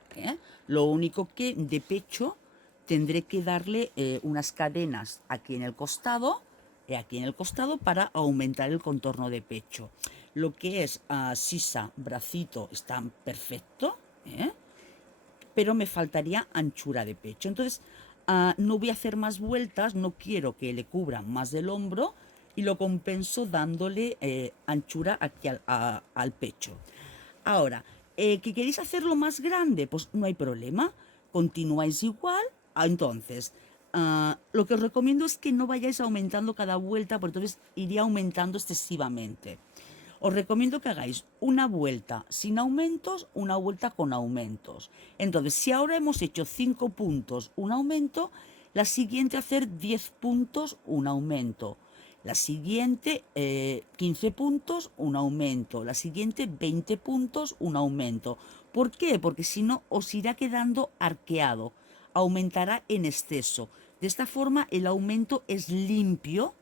Lo único que de pecho tendré que darle unas cadenas aquí en el costado para aumentar el contorno de pecho. Lo que es sisa, bracito, está perfecto, pero me faltaría anchura de pecho. Entonces, no voy a hacer más vueltas, no quiero que le cubra más del hombro y lo compenso dándole anchura aquí al pecho. Ahora, ¿que queréis hacerlo más grande? Pues no hay problema, continuáis igual. Entonces, lo que os recomiendo es que no vayáis aumentando cada vuelta, porque entonces iría aumentando excesivamente. Os recomiendo que hagáis una vuelta sin aumentos, una vuelta con aumentos. Entonces, si ahora hemos hecho 5 puntos, un aumento, la siguiente hacer 10 puntos, un aumento. La siguiente 15 puntos, un aumento. La siguiente 20 puntos, un aumento. ¿Por qué? Porque si no os irá quedando arqueado, aumentará en exceso. De esta forma el aumento es limpio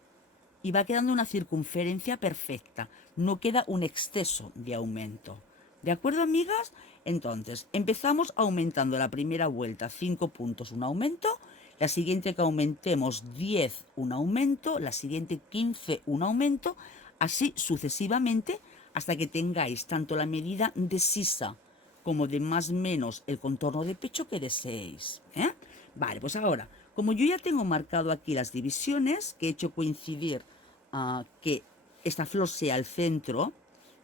y va quedando una circunferencia perfecta. No queda un exceso de aumento. ¿De acuerdo, amigas? Entonces, empezamos aumentando la primera vuelta 5 puntos, un aumento. La siguiente que aumentemos 10, un aumento. La siguiente 15, un aumento. Así sucesivamente hasta que tengáis tanto la medida de sisa como de más o menos el contorno de pecho que deseéis. Vale, pues ahora, como yo ya tengo marcado aquí las divisiones, que he hecho coincidir que esta flor sea el centro,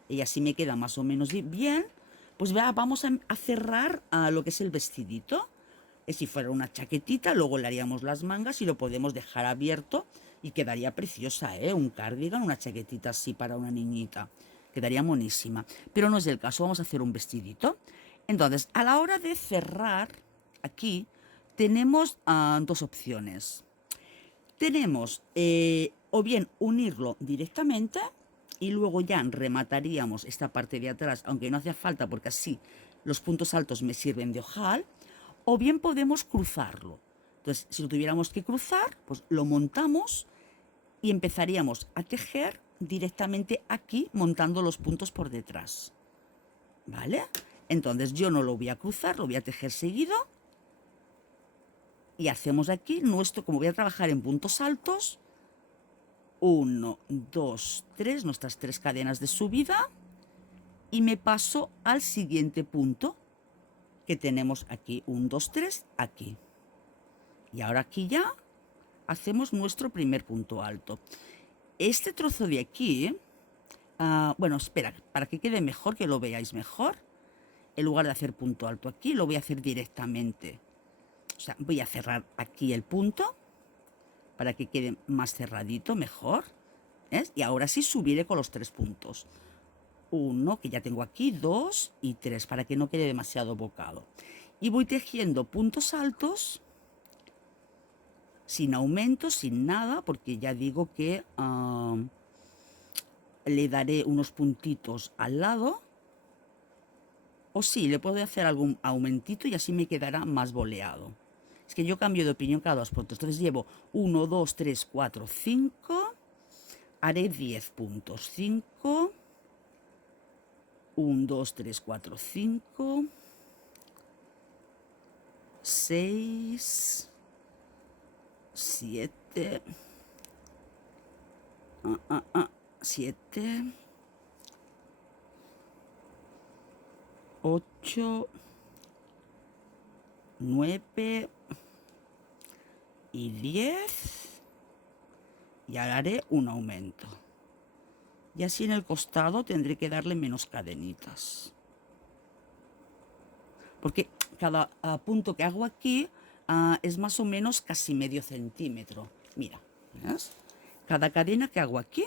y así me queda más o menos bien, pues vamos a cerrar lo que es el vestidito. Si fuera una chaquetita, luego le haríamos las mangas y lo podemos dejar abierto y quedaría preciosa, un cardigan, una chaquetita así para una niñita. Quedaría monísima. Pero no es el caso, vamos a hacer un vestidito. Entonces, a la hora de cerrar, aquí tenemos dos opciones. Tenemos o bien unirlo directamente y luego ya remataríamos esta parte de atrás, aunque no hacía falta porque así los puntos altos me sirven de ojal, o bien podemos cruzarlo. Entonces, si lo tuviéramos que cruzar, pues lo montamos y empezaríamos a tejer directamente aquí, montando los puntos por detrás. ¿Vale? Entonces yo no lo voy a cruzar, lo voy a tejer seguido. Y hacemos aquí nuestro, como voy a trabajar en puntos altos, 1, 2, 3, nuestras 3 cadenas de subida. Y me paso al siguiente punto que tenemos aquí, 1, 2, 3, aquí. Y ahora aquí ya hacemos nuestro primer punto alto. Este trozo de aquí, bueno, espera, para que quede mejor, que lo veáis mejor, en lugar de hacer punto alto aquí, lo voy a hacer directamente. O sea, voy a cerrar aquí el punto para que quede más cerradito, mejor. ¿Ves? Y ahora sí subiré con los 3 puntos. 1, que ya tengo aquí, 2 y 3, para que no quede demasiado bocado. Y voy tejiendo puntos altos, sin aumento, sin nada, porque ya digo que le daré unos puntitos al lado. O sí, le puedo hacer algún aumentito y así me quedará más boleado. Es que yo cambio de opinión cada 2 puntos. Entonces llevo 1, 2, 3, 4, 5. Haré 10 puntos. 5. 1, 2, 3, 4, 5. 6, 7, 7, 8, 9 y 10, y ahora haré un aumento. Y así en el costado tendré que darle menos cadenitas, porque cada punto que hago aquí es más o menos casi medio centímetro. Mira, ¿ves? Cada cadena que hago aquí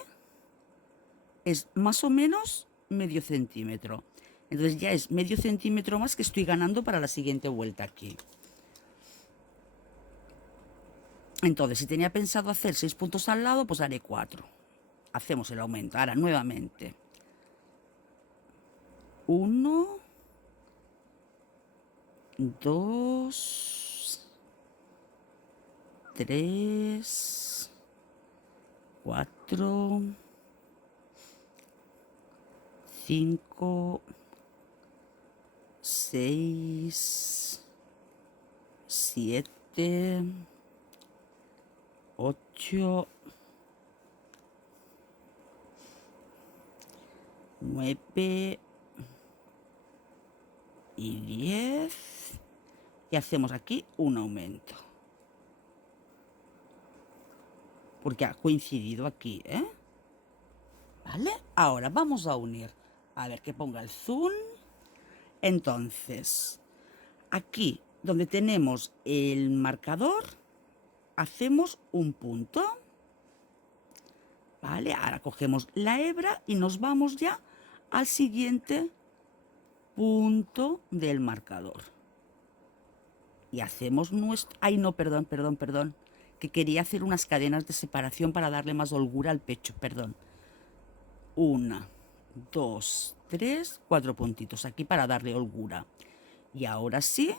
es más o menos medio centímetro. Entonces ya es medio centímetro más que estoy ganando para la siguiente vuelta aquí. Entonces, si tenía pensado hacer 6 puntos al lado, pues haré 4. Hacemos el aumento. Ahora, nuevamente. 1, 2, 3, 4, 5, 6, 7, 8, 9 y 10, y hacemos aquí un aumento, porque ha coincidido aquí, ¿eh? ¿Vale? Ahora vamos a unir. A ver, que ponga el zoom. Entonces, aquí donde tenemos el marcador, hacemos un punto. ¿Vale? Ahora cogemos la hebra y nos vamos ya al siguiente punto del marcador. Y hacemos nuestro... Ay, no, perdón, que quería hacer unas cadenas de separación para darle más holgura al pecho, perdón. 1, 2, 3, 4 puntitos aquí para darle holgura. Y ahora sí,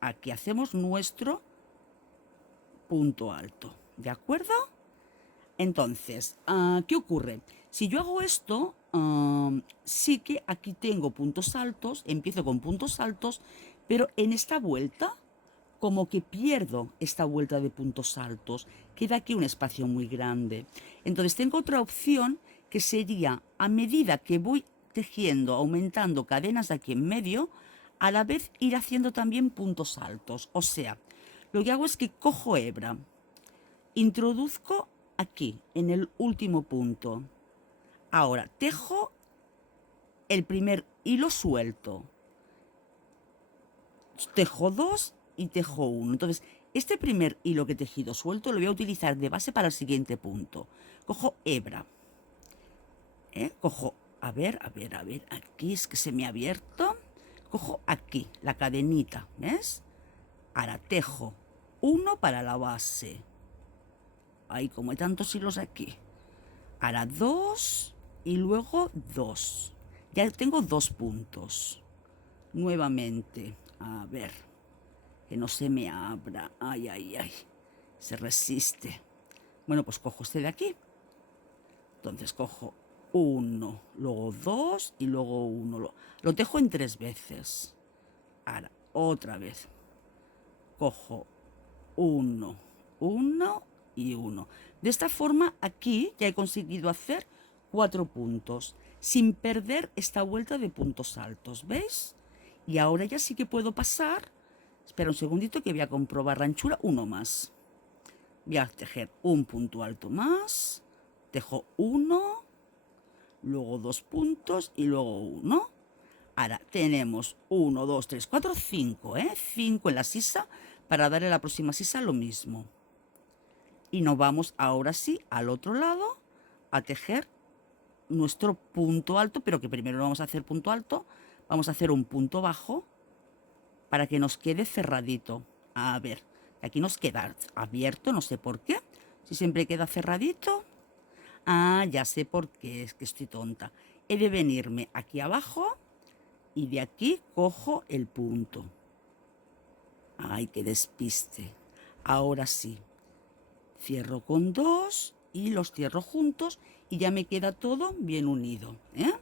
aquí hacemos nuestro punto alto, ¿de acuerdo? Entonces, ¿qué ocurre? Si yo hago esto, sí que aquí tengo puntos altos, empiezo con puntos altos, pero en esta vuelta, como que pierdo esta vuelta de puntos altos, queda aquí un espacio muy grande. Entonces tengo otra opción que sería, a medida que voy tejiendo, aumentando cadenas de aquí en medio, a la vez ir haciendo también puntos altos. O sea, lo que hago es que cojo hebra, introduzco aquí, en el último punto. Ahora, tejo el primer hilo suelto. Tejo 2 y tejo 1. Entonces, este primer hilo que he tejido suelto lo voy a utilizar de base para el siguiente punto. Cojo hebra. Cojo, a ver, aquí es que se me ha abierto. Cojo aquí, la cadenita, ¿ves? Ahora tejo 1 para la base. Ay, como hay tantos hilos aquí. Ahora 2 y luego 2. Ya tengo 2 puntos. Nuevamente, a ver, que no se me abra. Ay, se resiste. Bueno, pues cojo este de aquí. Entonces cojo 1, luego 2 y luego 1. Lo tejo en 3 veces. Ahora, otra vez. Cojo 1, 1 y 1. De esta forma, aquí ya he conseguido hacer 4 puntos, sin perder esta vuelta de puntos altos, ¿veis? Y ahora ya sí que puedo pasar. Espera un segundito que voy a comprobar la anchura. Uno más. Voy a tejer un punto alto más. Tejo 1, luego 2 puntos y luego 1. Ahora tenemos 1, 2, 3, 4, 5, 5 en la sisa, para darle a la próxima sisa lo mismo. Y nos vamos ahora sí al otro lado a tejer nuestro punto alto, pero que primero no vamos a hacer punto alto, vamos a hacer un punto bajo para que nos quede cerradito. A ver, aquí nos queda abierto, no sé por qué. Si siempre queda cerradito. Ah, ya sé por qué, es que estoy tonta. He de venirme aquí abajo y de aquí cojo el punto. Ay, qué despiste. Ahora sí. Cierro con 2 y los cierro juntos y ya me queda todo bien unido, ¿eh?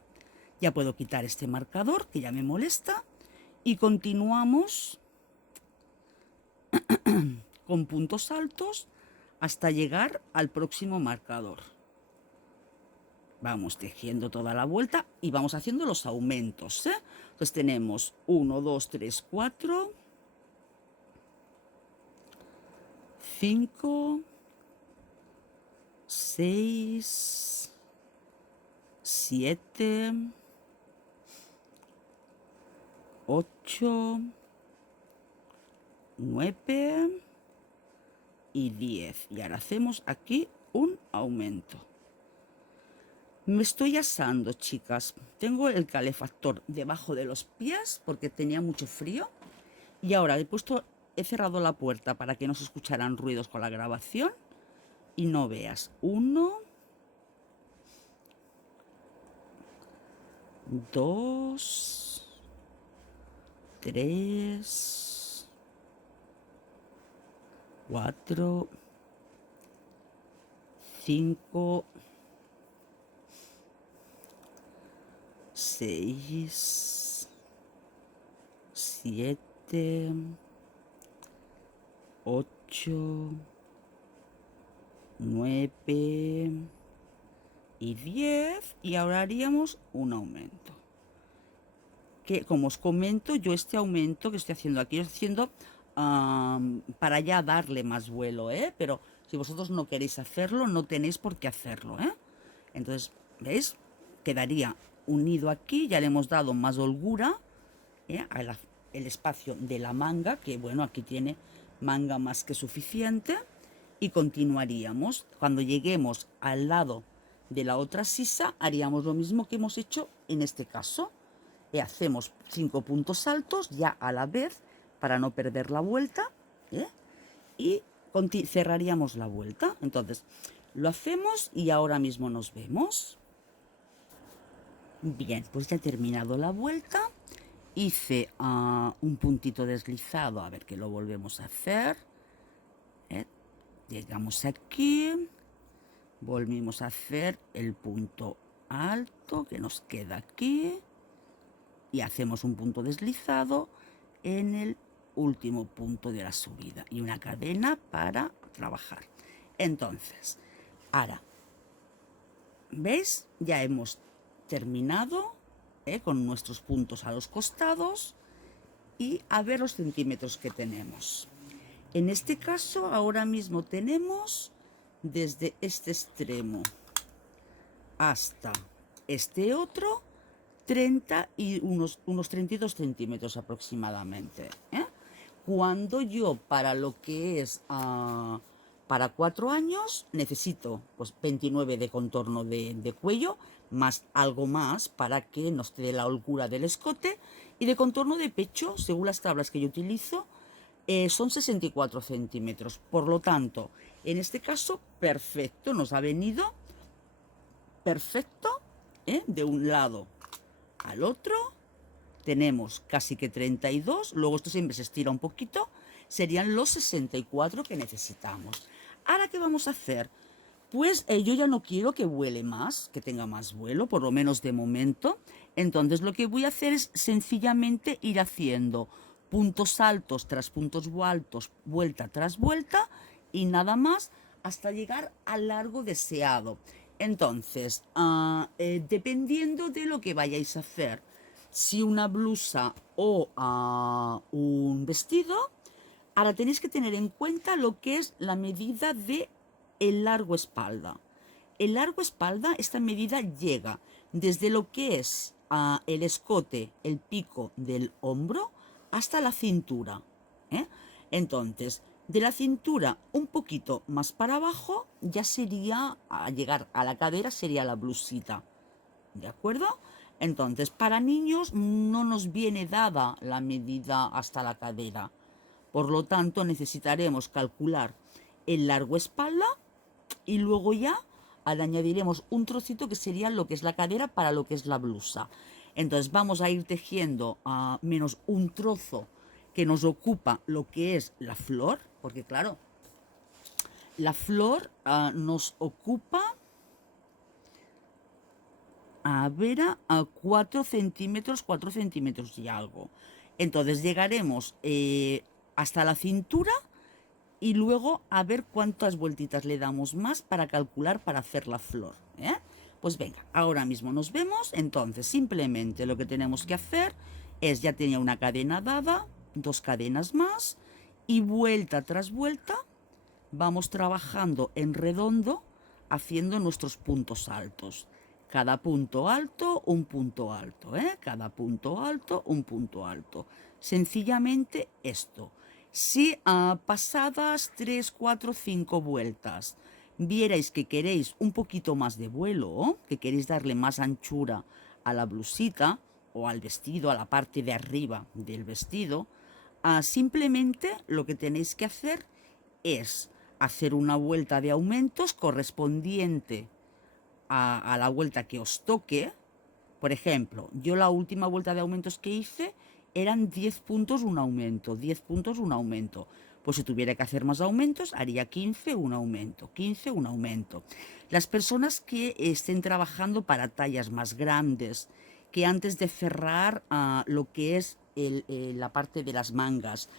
Ya puedo quitar este marcador que ya me molesta y continuamos con puntos altos hasta llegar al próximo marcador. Vamos tejiendo toda la vuelta y vamos haciendo los aumentos, ¿eh? Entonces tenemos 1, 2, 3, 4, 5, 6, 7, 8, 9 y 10. Y ahora hacemos aquí un aumento. Me estoy asando, chicas. Tengo el calefactor debajo de los pies porque tenía mucho frío. Y ahora he cerrado la puerta para que no se escucharan ruidos con la grabación. Y no veas. 1, 2, 3, 4, 5, 6, 7, 8, 9 y 10. Y ahora haríamos un aumento. Que como os comento, yo este aumento que estoy haciendo aquí, estoy haciendo para ya darle más vuelo, ¿eh? Pero si vosotros no queréis hacerlo, no tenéis por qué hacerlo, ¿eh? Entonces, ¿veis? Quedaría unido aquí, ya le hemos dado más holgura, ¿eh? El espacio de la manga, que bueno, aquí tiene manga más que suficiente. Y continuaríamos. Cuando lleguemos al lado de la otra sisa, haríamos lo mismo que hemos hecho en este caso. Hacemos 5 puntos altos ya a la vez para no perder la vuelta, ¿eh? Y cerraríamos la vuelta. Entonces lo hacemos y ahora mismo nos vemos. Bien, pues ya he terminado la vuelta. Hice un puntito deslizado, a ver que lo volvemos a hacer, ¿eh? Llegamos aquí, volvimos a hacer el punto alto que nos queda aquí y hacemos un punto deslizado en el último punto de la subida y una cadena para trabajar. Entonces, ahora, ¿veis? Ya hemos terminado con nuestros puntos a los costados y a ver los centímetros que tenemos. En este caso, ahora mismo tenemos desde este extremo hasta este otro 30 y unos 32 centímetros aproximadamente, ¿eh? Cuando yo para lo que es para 4 años necesito pues 29 de contorno de cuello más algo más para que nos dé la holgura del escote, y de contorno de pecho, según las tablas que yo utilizo, son 64 centímetros. Por lo tanto, en este caso, perfecto, nos ha venido perfecto, de un lado al otro. Tenemos casi que 32, luego esto siempre se estira un poquito, serían los 64 que necesitamos. Ahora, ¿qué vamos a hacer? Pues yo ya no quiero que vuele más, que tenga más vuelo, por lo menos de momento. Entonces lo que voy a hacer es sencillamente ir haciendo puntos altos tras puntos altos, vuelta tras vuelta, y nada más hasta llegar al largo deseado. Entonces, dependiendo de lo que vayáis a hacer, si una blusa o un vestido, ahora tenéis que tener en cuenta lo que es la medida de el largo espalda. El largo espalda, esta medida llega desde lo que es el escote, el pico del hombro, hasta la cintura, ¿eh? Entonces, de la cintura un poquito más para abajo, ya sería, a llegar a la cadera, sería la blusita, ¿de acuerdo? Entonces, para niños no nos viene dada la medida hasta la cadera. Por lo tanto, necesitaremos calcular el largo espalda y luego ya le añadiremos un trocito que sería lo que es la cadera para lo que es la blusa. Entonces vamos a ir tejiendo menos un trozo que nos ocupa lo que es la flor, porque claro, la flor nos ocupa, a ver, a 4 centímetros y algo. Entonces llegaremos hasta la cintura y luego a ver cuántas vueltitas le damos más para calcular para hacer la flor, ¿eh? Pues venga, ahora mismo nos vemos. Entonces simplemente lo que tenemos que hacer es, ya tenía una cadena dada, 2 cadenas más y vuelta tras vuelta vamos trabajando en redondo haciendo nuestros puntos altos. Cada punto alto, un punto alto, ¿eh? Cada punto alto, un punto alto. Sencillamente esto. Si pasadas 3, 4, 5 vueltas vierais que queréis un poquito más de vuelo, que queréis darle más anchura a la blusita o al vestido, a la parte de arriba del vestido, simplemente lo que tenéis que hacer es hacer una vuelta de aumentos correspondiente a la vuelta que os toque. Por ejemplo, yo la última vuelta de aumentos que hice eran 10 puntos un aumento, 10 puntos un aumento. Pues si tuviera que hacer más aumentos, haría 15 un aumento, 15 un aumento. Las personas que estén trabajando para tallas más grandes, que antes de cerrar lo que es la parte de las mangas,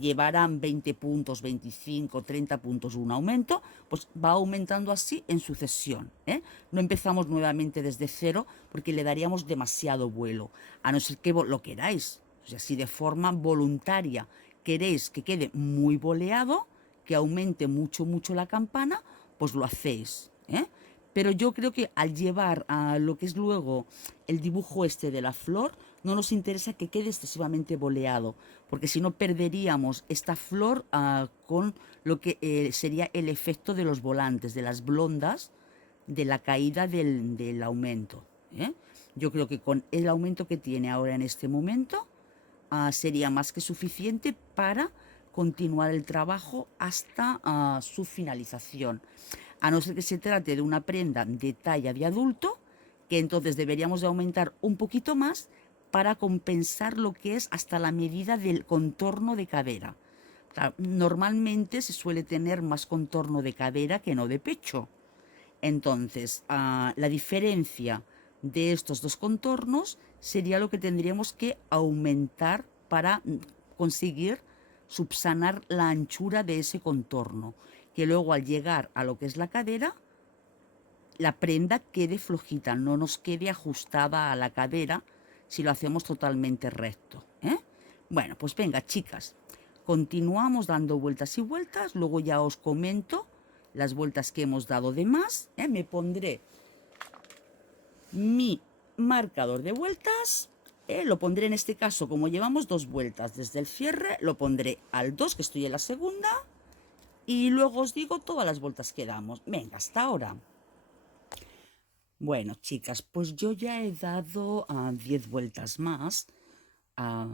llevarán 20 puntos, 25, 30 puntos un aumento, pues va aumentando así en sucesión, ¿eh? No empezamos nuevamente desde cero porque le daríamos demasiado vuelo, a no ser que lo queráis. O sea, si de forma voluntaria queréis que quede muy boleado, que aumente mucho, mucho la campana, pues lo hacéis, ¿eh? Pero yo creo que al llevar a lo que es luego el dibujo este de la flor, no nos interesa que quede excesivamente boleado, porque si no perderíamos esta flor con lo que sería el efecto de los volantes, de las blondas, de la caída del aumento, ¿eh? Yo creo que con el aumento que tiene ahora en este momento, sería más que suficiente para continuar el trabajo hasta su finalización. A no ser que se trate de una prenda de talla de adulto, que entonces deberíamos de aumentar un poquito más para compensar lo que es hasta la medida del contorno de cadera. Claro, normalmente se suele tener más contorno de cadera que no de pecho. Entonces, la diferencia de estos dos contornos sería lo que tendríamos que aumentar para conseguir subsanar la anchura de ese contorno, que luego al llegar a lo que es la cadera, la prenda quede flojita, no nos quede ajustada a la cadera si lo hacemos totalmente recto, ¿eh? Bueno, pues venga, chicas, continuamos dando vueltas y vueltas, luego ya os comento las vueltas que hemos dado de más, ¿eh? Me pondré mi marcador de vueltas, lo pondré en este caso, como llevamos 2 vueltas desde el cierre, lo pondré al 2, que estoy en la segunda, y luego os digo todas las vueltas que damos. Venga, hasta ahora. Bueno, chicas, pues yo ya he dado 10 vueltas más.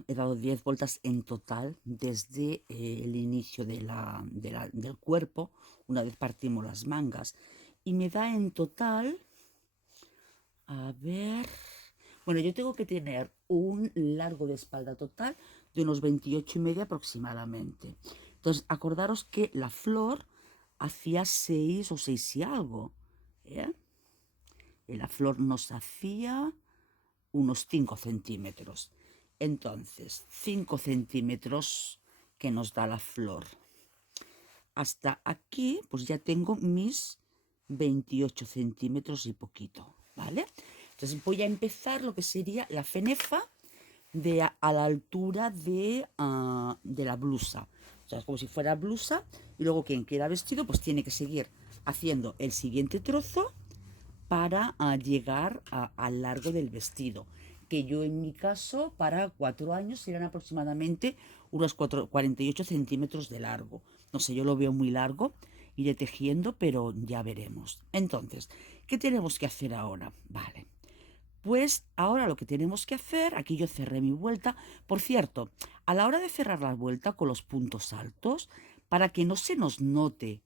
He dado 10 vueltas en total desde el inicio del cuerpo, una vez partimos las mangas. Y me da en total, a ver, bueno, yo tengo que tener un largo de espalda total de unos 28,5 aproximadamente. Entonces, acordaros que la flor hacía 6 o 6 y algo, ¿eh? Y la flor nos hacía unos 5 centímetros. Entonces, 5 centímetros que nos da la flor. Hasta aquí, pues ya tengo mis 28 centímetros y poquito, ¿vale? Entonces voy a empezar lo que sería la fenefa a la altura de la blusa. O sea, es como si fuera blusa y luego quien quiera vestido pues tiene que seguir haciendo el siguiente trozo para llegar al largo del vestido, que yo en mi caso para 4 años serán aproximadamente unos 48 centímetros de largo. No sé, yo lo veo muy largo, iré tejiendo, pero ya veremos. Entonces, ¿qué tenemos que hacer ahora? Vale, pues ahora lo que tenemos que hacer, aquí yo cerré mi vuelta. Por cierto, a la hora de cerrar la vuelta con los puntos altos, para que no se nos note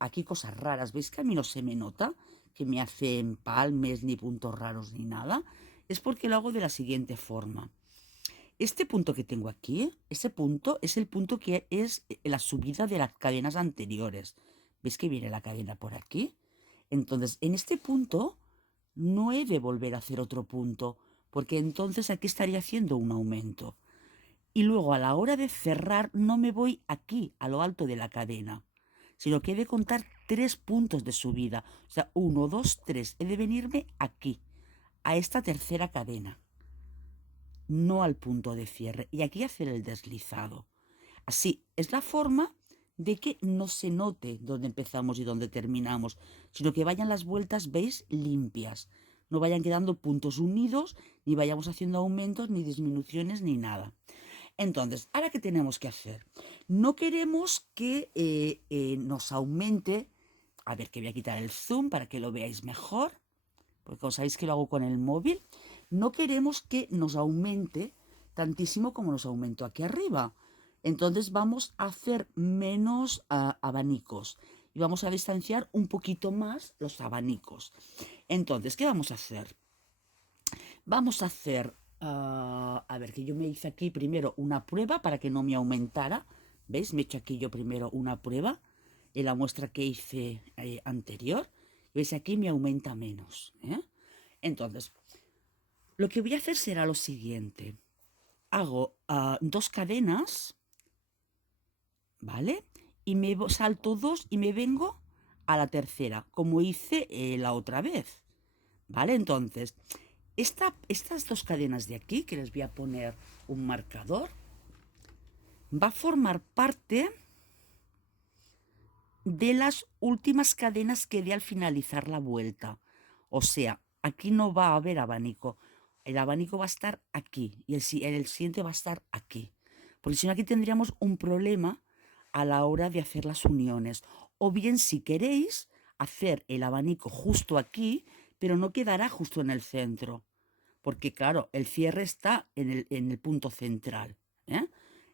aquí cosas raras, ¿veis que a mí no se me nota que me hace empalmes, ni puntos raros, ni nada? Es porque lo hago de la siguiente forma. Este punto que tengo aquí, ese punto es el punto que es la subida de las cadenas anteriores. ¿Veis que viene la cadena por aquí? Entonces, en este punto no he de volver a hacer otro punto, porque entonces aquí estaría haciendo un aumento. Y luego a la hora de cerrar no me voy aquí, a lo alto de la cadena, sino que he de contar 3 puntos de subida. O sea, 1, 2, 3. He de venirme aquí, a esta tercera cadena, no al punto de cierre. Y aquí hacer el deslizado. Así es la forma de que no se note dónde empezamos y dónde terminamos, sino que vayan las vueltas, ¿veis?, limpias. No vayan quedando puntos unidos, ni vayamos haciendo aumentos, ni disminuciones, ni nada. Entonces, ¿ahora qué tenemos que hacer? No queremos que nos aumente. A ver, que voy a quitar el zoom para que lo veáis mejor, porque como sabéis que lo hago con el móvil. No queremos que nos aumente tantísimo como nos aumentó aquí arriba. Entonces vamos a hacer menos abanicos y vamos a distanciar un poquito más los abanicos. Entonces, ¿qué vamos a hacer? Vamos a hacer, a ver, que yo me hice aquí primero una prueba para que no me aumentara. ¿Veis? Me he hecho aquí yo primero una prueba en la muestra que hice anterior. ¿Veis? Aquí me aumenta menos. Entonces, lo que voy a hacer será lo siguiente. Hago 2 cadenas, ¿vale? Y me salto 2 y me vengo a la tercera, como hice la otra vez, ¿vale? Entonces, estas 2 cadenas de aquí, que les voy a poner un marcador, va a formar parte de las últimas cadenas que dé al finalizar la vuelta. O sea, aquí no va a haber abanico. El abanico va a estar aquí y el siguiente va a estar aquí. Porque si no, aquí tendríamos un problema a la hora de hacer las uniones. O bien, si queréis, hacer el abanico justo aquí, pero no quedará justo en el centro. Porque, claro, el cierre está en el punto central.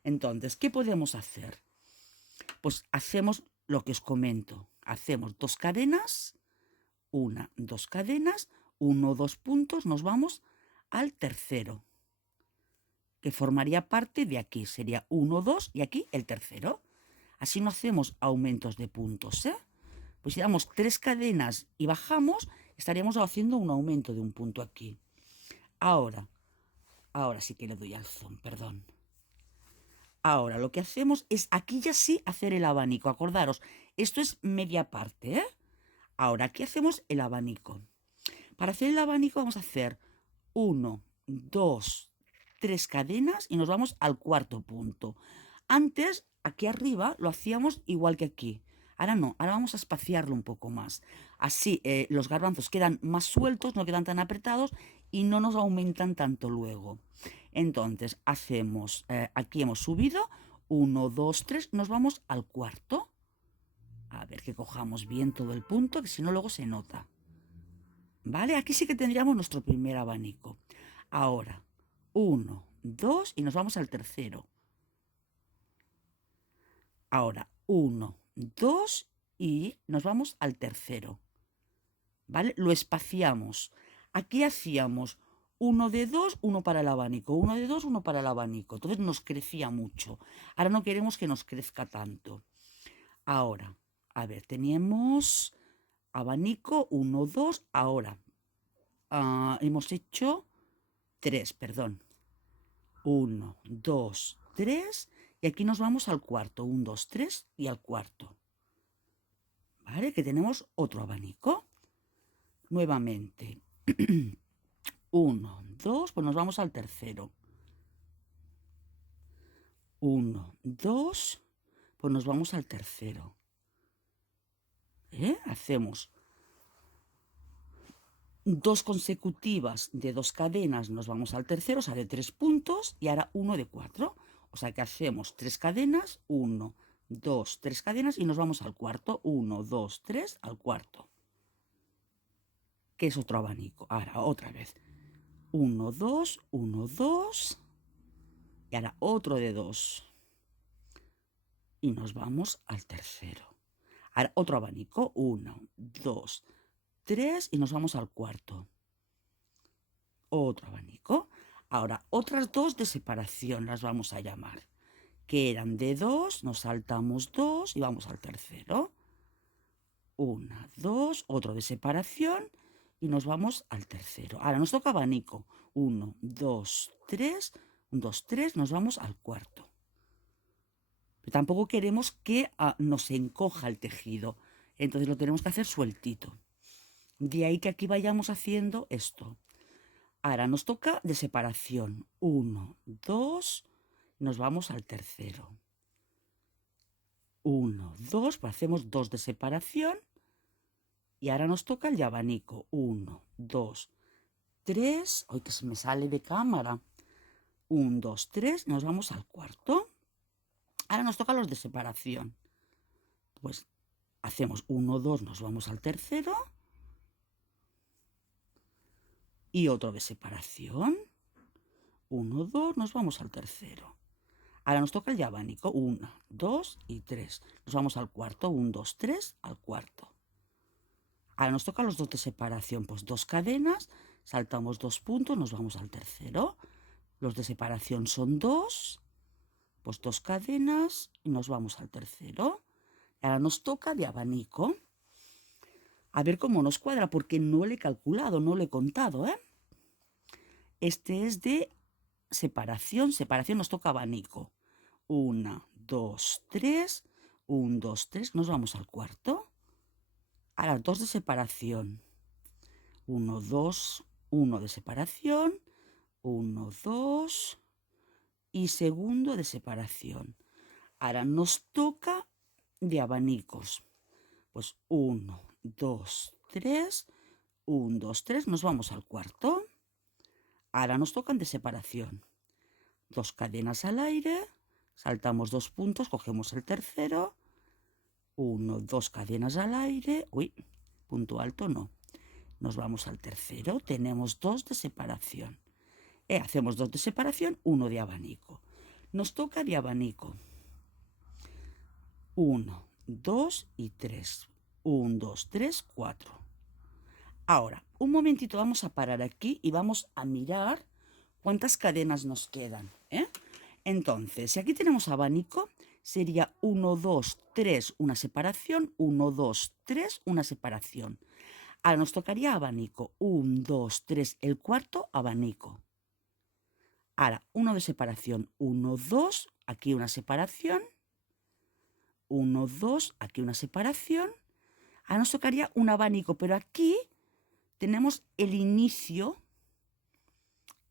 Entonces, ¿qué podemos hacer? Pues hacemos lo que os comento. Hacemos 2 cadenas, 1, 2 cadenas, 1, 2 puntos, nos vamos al tercero, que formaría parte de aquí. Sería 1, 2 y aquí el tercero. Así no hacemos aumentos de puntos, Pues si damos 3 cadenas y bajamos, estaríamos haciendo un aumento de un punto aquí. Ahora sí que le doy al zoom, perdón. Ahora lo que hacemos es aquí ya sí hacer el abanico. Acordaros, esto es media parte, Ahora aquí hacemos el abanico. Para hacer el abanico vamos a hacer 1, 2, 3 cadenas y nos vamos al cuarto punto. Antes, aquí arriba, lo hacíamos igual que aquí. Ahora no, ahora vamos a espaciarlo un poco más. Así los garbanzos quedan más sueltos, no quedan tan apretados y no nos aumentan tanto luego. Entonces, hacemos, aquí hemos subido, 1, 2, 3, nos vamos al cuarto. A ver que cojamos bien todo el punto, que si no luego se nota. ¿Vale? Aquí sí que tendríamos nuestro primer abanico. Ahora, 1, 2 y nos vamos al tercero. Ahora, 1, 2 y nos vamos al tercero. ¿Vale? Lo espaciamos. Aquí hacíamos 1 de 2, 1 para el abanico, 1 de 2, 1 para el abanico. Entonces nos crecía mucho. Ahora no queremos que nos crezca tanto. Ahora, a ver, teníamos abanico 1, 2. Ahora hemos hecho 3, perdón. 1, 2, 3. Y aquí nos vamos al cuarto. 1, 2, 3 y al cuarto. ¿Vale? Que tenemos otro abanico. Nuevamente. 1, 2, pues nos vamos al tercero. 1, 2, pues nos vamos al tercero. Hacemos 2 consecutivas de 2 cadenas, nos vamos al tercero, o sea, de 3 puntos, y ahora 1 de 4. O sea que hacemos 3 cadenas, 1, 2, 3 cadenas y nos vamos al cuarto, 1, 2, 3, al cuarto. Que es otro abanico. Ahora, otra vez. 1, 2, 1, 2. Y ahora otro de 2. Y nos vamos al tercero. Ahora otro abanico. 1, 2, 3. Y nos vamos al cuarto. Otro abanico. Ahora otras 2 de separación las vamos a llamar. Que eran de 2. Nos saltamos 2 y vamos al tercero. 1, 2. Otro de separación. Y nos vamos al tercero. Ahora nos toca abanico. 1, 2, 3, 1, 2, 3, nos vamos al cuarto. Pero tampoco queremos que nos encoja el tejido, entonces lo tenemos que hacer sueltito. De ahí que aquí vayamos haciendo esto. Ahora nos toca de separación. 1, 2, nos vamos al tercero. 1, 2, pues hacemos 2 de separación. Y ahora nos toca el de abanico. 1, 2, 3. ¡Ay, que se me sale de cámara! 1, 2, 3, nos vamos al cuarto. Ahora nos toca los de separación. Pues hacemos 1, 2, nos vamos al tercero. Y otro de separación. 1, 2, nos vamos al tercero. Ahora nos toca el de abanico. 1, 2 y 3. Nos vamos al cuarto. 1, 2, 3, al cuarto. Ahora nos toca los 2 de separación. Pues 2 cadenas, saltamos 2 puntos, nos vamos al tercero. Los de separación son 2. Pues 2 cadenas y nos vamos al tercero. Ahora nos toca de abanico. A ver cómo nos cuadra, porque no le he calculado, no le he contado, ¿eh? Este es de separación. Separación nos toca abanico. 1, 2, 3. 1, 2, 3. Nos vamos al cuarto. Ahora 2 de separación. 1, 2, 1 de separación. 1, 2. Y segundo de separación. Ahora nos toca de abanicos. Pues 1, 2, 3. 1, 2, 3. Nos vamos al cuarto. Ahora nos tocan de separación. 2 cadenas al aire. Saltamos 2 puntos. Cogemos el tercero. 1, 2 cadenas al aire. Uy, punto alto no. Nos vamos al tercero. Tenemos 2 de separación. Hacemos 2 de separación, 1 de abanico. Nos toca de abanico. 1, 2 y 3. 1, 2, 3, 4. Ahora, un momentito, vamos a parar aquí y vamos a mirar cuántas cadenas nos quedan. Entonces, si aquí tenemos abanico, sería 1, 2, 3, una separación, 1, 2, 3, una separación. Ahora nos tocaría abanico. 1, 2, 3, el cuarto abanico. Ahora, 1 de separación. 1, 2, aquí una separación. 1, 2, aquí una separación. Ahora nos tocaría un abanico, pero aquí tenemos el inicio.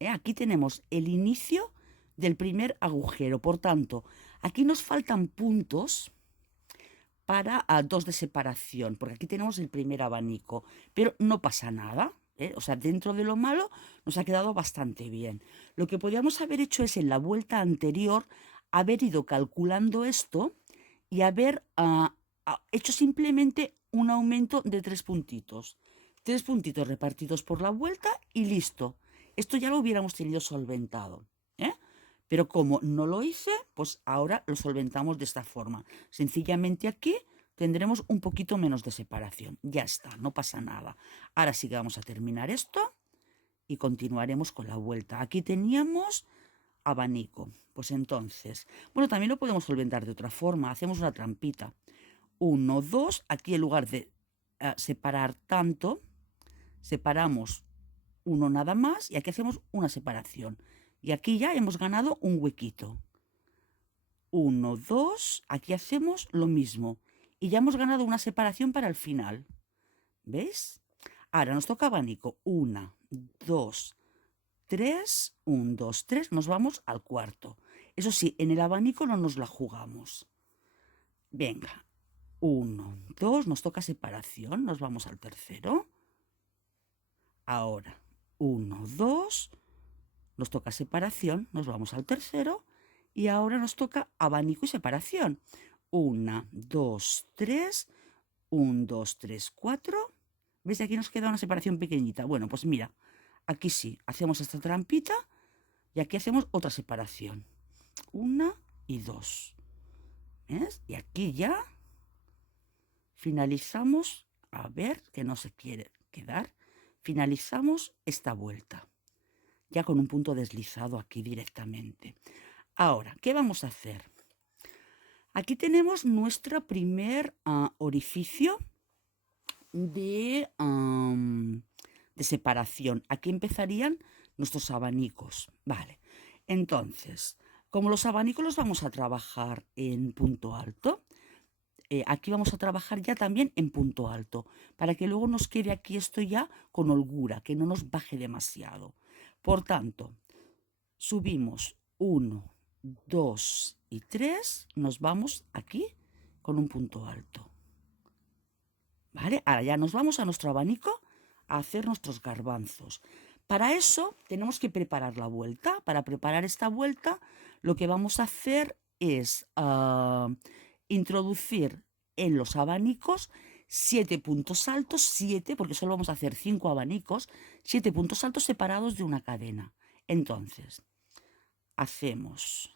Aquí tenemos el inicio del primer agujero. Por tanto, aquí nos faltan puntos para 2 de separación, porque aquí tenemos el primer abanico, pero no pasa nada. O sea, dentro de lo malo nos ha quedado bastante bien. Lo que podríamos haber hecho es en la vuelta anterior haber ido calculando esto y haber hecho simplemente un aumento de 3 puntitos. 3 puntitos repartidos por la vuelta y listo. Esto ya lo hubiéramos tenido solventado. Pero como no lo hice, pues ahora lo solventamos de esta forma. Sencillamente aquí tendremos un poquito menos de separación. Ya está, no pasa nada. Ahora sí que vamos a terminar esto y continuaremos con la vuelta. Aquí teníamos abanico. Pues entonces, bueno, también lo podemos solventar de otra forma. Hacemos una trampita. 1, 2, aquí en lugar de separar tanto, separamos uno nada más y aquí hacemos una separación. Y aquí ya hemos ganado un huequito. 1, 2, aquí hacemos lo mismo. Y ya hemos ganado una separación para el final. ¿Veis? Ahora nos toca abanico. 1, 2, 3. 1, 2, 3. Nos vamos al cuarto. Eso sí, en el abanico no nos la jugamos. Venga. 1, 2. Nos toca separación. Nos vamos al tercero. Ahora. 1, 2. Nos toca separación. Nos vamos al tercero. Y ahora nos toca abanico y separación. 1, 2, 3. 1, 2, 3, 4. ¿Ves? Aquí nos queda una separación pequeñita. Bueno, pues mira, aquí sí, hacemos esta trampita y aquí hacemos otra separación. 1 y 2. ¿Ves? Y aquí ya finalizamos, a ver, que no se quiere quedar, finalizamos esta vuelta. Ya con un punto deslizado aquí directamente. Ahora, ¿qué vamos a hacer? Aquí tenemos nuestro primer orificio de separación. Aquí empezarían nuestros abanicos. Vale. Entonces, como los abanicos los vamos a trabajar en punto alto, aquí vamos a trabajar ya también en punto alto, para que luego nos quede aquí esto ya con holgura, que no nos baje demasiado. Por tanto, subimos 1, 2 y 3, nos vamos aquí con un punto alto. ¿Vale? Ahora ya nos vamos a nuestro abanico a hacer nuestros garbanzos. Para eso tenemos que preparar la vuelta. Para preparar esta vuelta, lo que vamos a hacer es introducir en los abanicos 7 puntos altos, 7, porque solo vamos a hacer 5 abanicos, 7 puntos altos separados de una cadena. Entonces, hacemos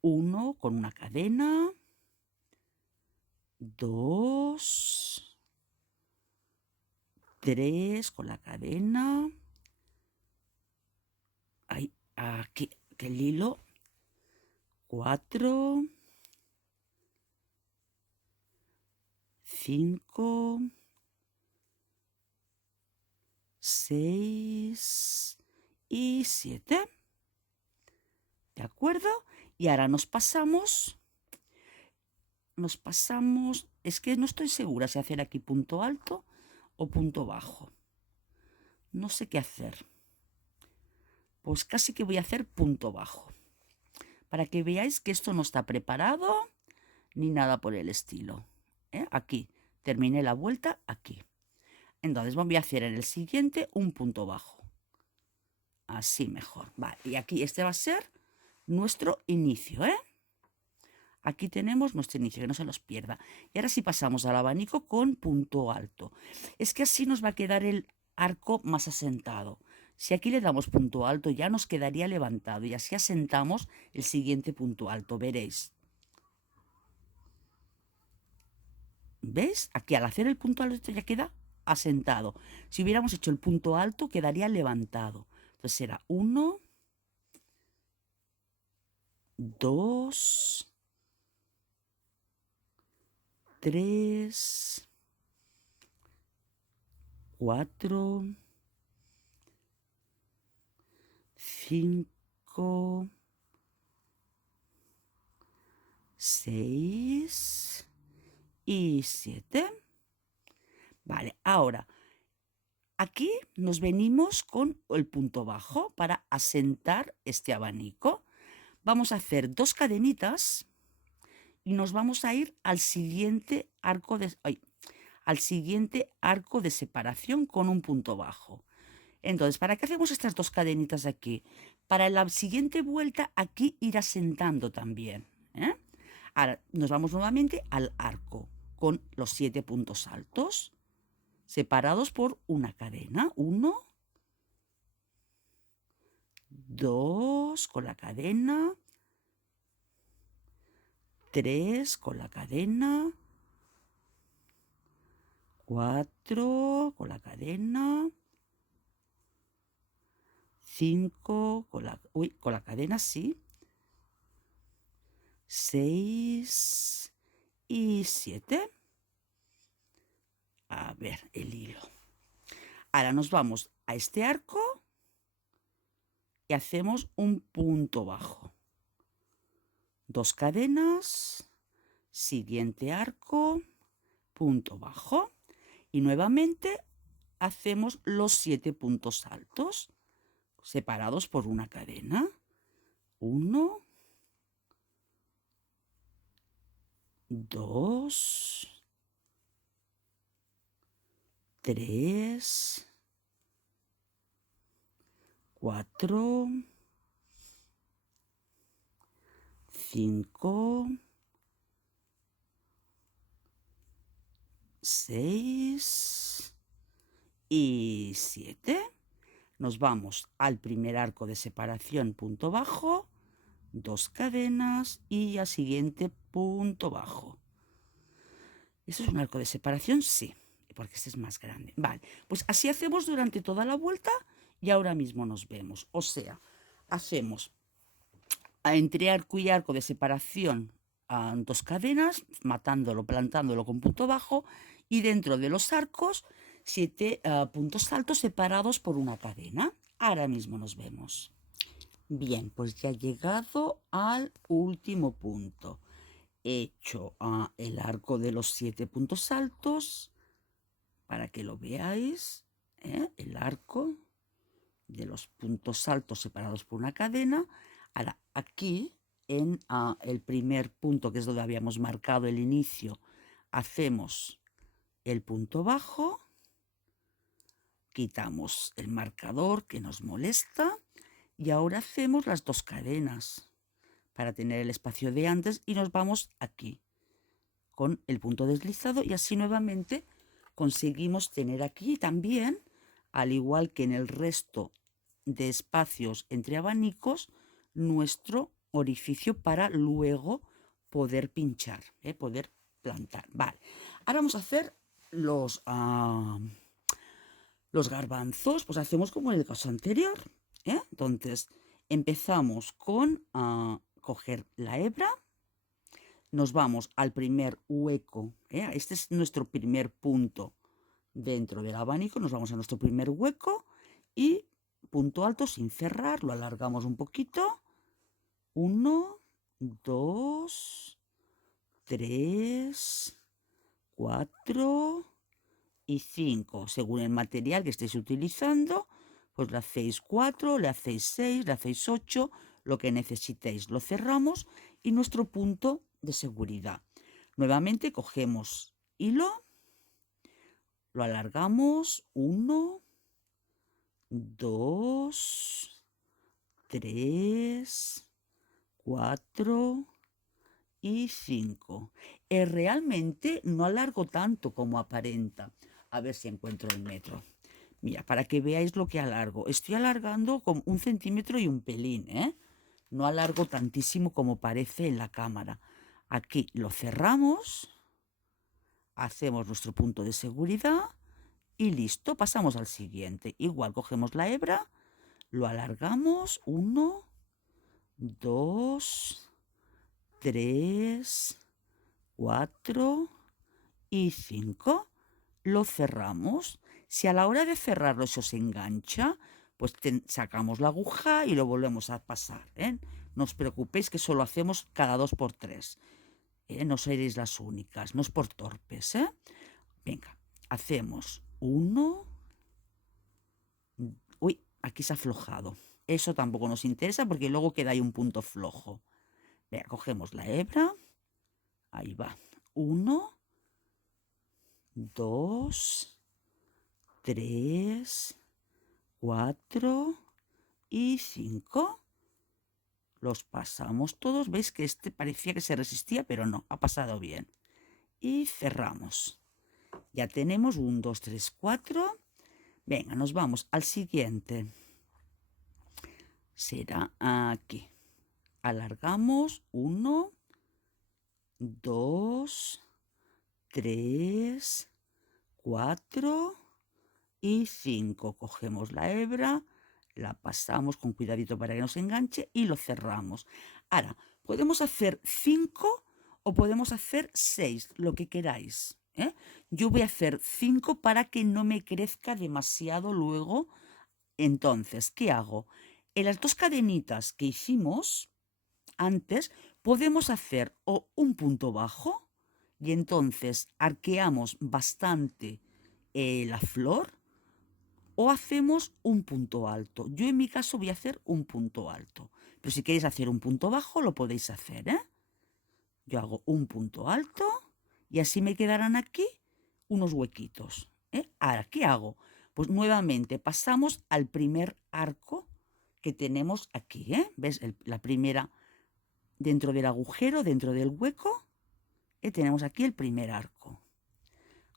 1 con una cadena, 2, 3 con la cadena, aquí el hilo, 4, 5, 6 y 7. ¿De acuerdo? Y ahora nos pasamos, es que no estoy segura si hacer aquí punto alto o punto bajo. No sé qué hacer. Pues casi que voy a hacer punto bajo, para que veáis que esto no está preparado ni nada por el estilo. Aquí, terminé la vuelta aquí. Entonces voy a hacer en el siguiente un punto bajo. Así mejor. Vale, y aquí este va a ser nuestro inicio, Aquí tenemos nuestro inicio, que no se nos pierda. Y ahora sí pasamos al abanico con punto alto. Es que así nos va a quedar el arco más asentado. Si aquí le damos punto alto, ya nos quedaría levantado y así asentamos el siguiente punto alto, veréis. ¿Veis? Aquí al hacer el punto alto ya queda asentado. Si hubiéramos hecho el punto alto, quedaría levantado. Entonces será 1, 2, 3, 4, 5, 6 y 7. Vale, ahora aquí nos venimos con el punto bajo para asentar este abanico. Vamos a hacer 2 cadenitas y nos vamos a ir al siguiente arco de separación con un punto bajo. Entonces, ¿para qué hacemos estas 2 cadenitas aquí? Para la siguiente vuelta aquí ir asentando también. Ahora nos vamos nuevamente al arco con los 7 puntos altos separados por una cadena. 1, 2 con la cadena, 3 con la cadena, 4 con la cadena, 5 con la cadena, sí, 6 y 7. A ver, el hilo. Ahora nos vamos a este arco y hacemos un punto bajo. 2 cadenas, siguiente arco, punto bajo. Y nuevamente hacemos los 7 puntos altos separados por una cadena. 1, 2, 3, 4, 5, 6 y 7. Nos vamos al primer arco de separación, punto bajo, 2 cadenas y al siguiente punto bajo. ¿Eso es un arco de separación? Sí, porque este es más grande. Vale, pues así hacemos durante toda la vuelta y ahora mismo nos vemos. O sea, hacemos entre arco y arco de separación 2 cadenas, plantándolo con punto bajo, y dentro de los arcos 7 puntos altos separados por una cadena. Ahora mismo nos vemos. Bien, pues ya he llegado al último punto. He hecho el arco de los 7 puntos altos para que lo veáis. El arco de los puntos altos separados por una cadena. Ahora, aquí en el primer punto, que es donde habíamos marcado el inicio, hacemos el punto bajo, quitamos el marcador que nos molesta y ahora hacemos las 2 cadenas para tener el espacio de antes y nos vamos aquí con el punto deslizado y así nuevamente conseguimos tener aquí también, al igual que en el resto de espacios entre abanicos, nuestro orificio para luego poder pinchar, poder plantar. Vale, ahora vamos a hacer los garbanzos, pues hacemos como en el caso anterior. Entonces empezamos con coger la hebra, nos vamos al primer hueco, este es nuestro primer punto dentro del abanico, nos vamos a nuestro primer hueco y punto alto sin cerrar, lo alargamos un poquito, 1, 2, 3, 4 y 5, según el material que estéis utilizando, pues le hacéis 4, le hacéis 6, le hacéis 8, lo que necesitéis, lo cerramos y nuestro punto de seguridad. Nuevamente cogemos hilo, lo alargamos, 1, 2, 3, 4 y 5. Realmente no alargo tanto como aparenta. A ver si encuentro el metro. Mira, para que veáis lo que alargo. Estoy alargando con 1 centímetro y un pelín, No alargo tantísimo como parece en la cámara. Aquí lo cerramos, hacemos nuestro punto de seguridad y listo, pasamos al siguiente. Igual cogemos la hebra, lo alargamos, 1, 2, 3, 4 y 5. Lo cerramos. Si a la hora de cerrarlo se os engancha, pues sacamos la aguja y lo volvemos a pasar. No os preocupéis que solo hacemos cada 2 por 3. No seréis las únicas, no es por torpes. Venga, hacemos 1. Uy, aquí se ha aflojado. Eso tampoco nos interesa porque luego queda ahí un punto flojo. Venga, cogemos la hebra. Ahí va. 1, 2, 3, 4 y 5. Los pasamos todos. ¿Veis que este parecía que se resistía? Pero no, ha pasado bien. Y cerramos. Ya tenemos 1, 2, 3, 4. Venga, nos vamos al siguiente. Será aquí. Alargamos 1, 2, 3, 4 y 5. Cogemos la hebra, la pasamos con cuidadito para que no se enganche y lo cerramos. Ahora, podemos hacer 5 o podemos hacer 6, lo que queráis. Yo voy a hacer 5 para que no me crezca demasiado luego. Entonces, ¿qué hago? En las 2 cadenitas que hicimos antes, podemos hacer o un punto bajo y entonces arqueamos bastante la flor, o hacemos un punto alto. Yo en mi caso voy a hacer un punto alto, pero si queréis hacer un punto bajo lo podéis hacer. Yo hago un punto alto y así me quedarán aquí unos huequitos. Ahora, ¿qué hago? Pues nuevamente pasamos al primer arco que tenemos aquí. ¿Ves? La primera, dentro del agujero, dentro del hueco, tenemos aquí el primer arco.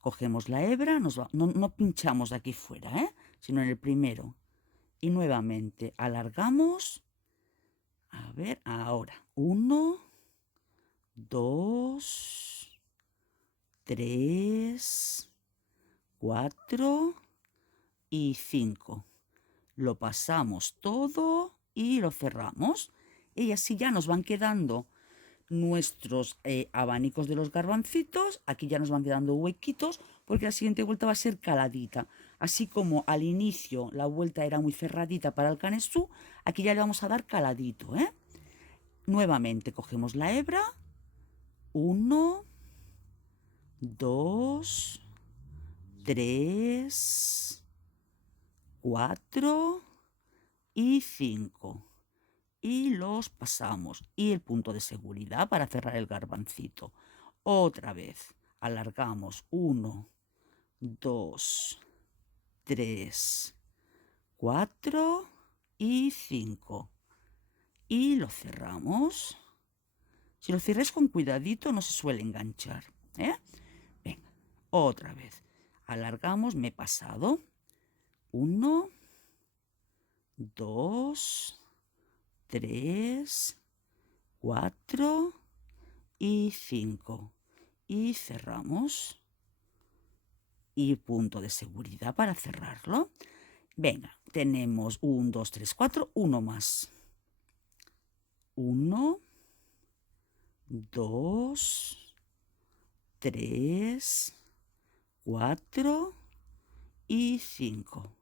Cogemos la hebra, no pinchamos de aquí fuera, sino en el primero. Y nuevamente alargamos. A ver, ahora. 1, 2, 3, 4 y 5. Lo pasamos todo y lo cerramos. Y así ya nos van quedando nuestros abanicos de los garbancitos. Aquí ya nos van quedando huequitos porque la siguiente vuelta va a ser caladita. Así como al inicio la vuelta era muy cerradita para el canesú, aquí ya le vamos a dar caladito, ¿eh? Nuevamente cogemos la hebra, 1, 2, 3, 4 y 5. Y los pasamos. Y el punto de seguridad para cerrar el garbancito. Otra vez, alargamos 1, 2, 3, 4 y 5. Y lo cerramos. Si lo cierres con cuidadito no se suele enganchar, ¿eh? Venga, otra vez. Alargamos, me he pasado. 1, 2, 3, 4 y 5. Y cerramos. Y punto de seguridad para cerrarlo. Venga, tenemos 1, 2, 3, 4, uno más. 1, 2, 3, 4 y 5.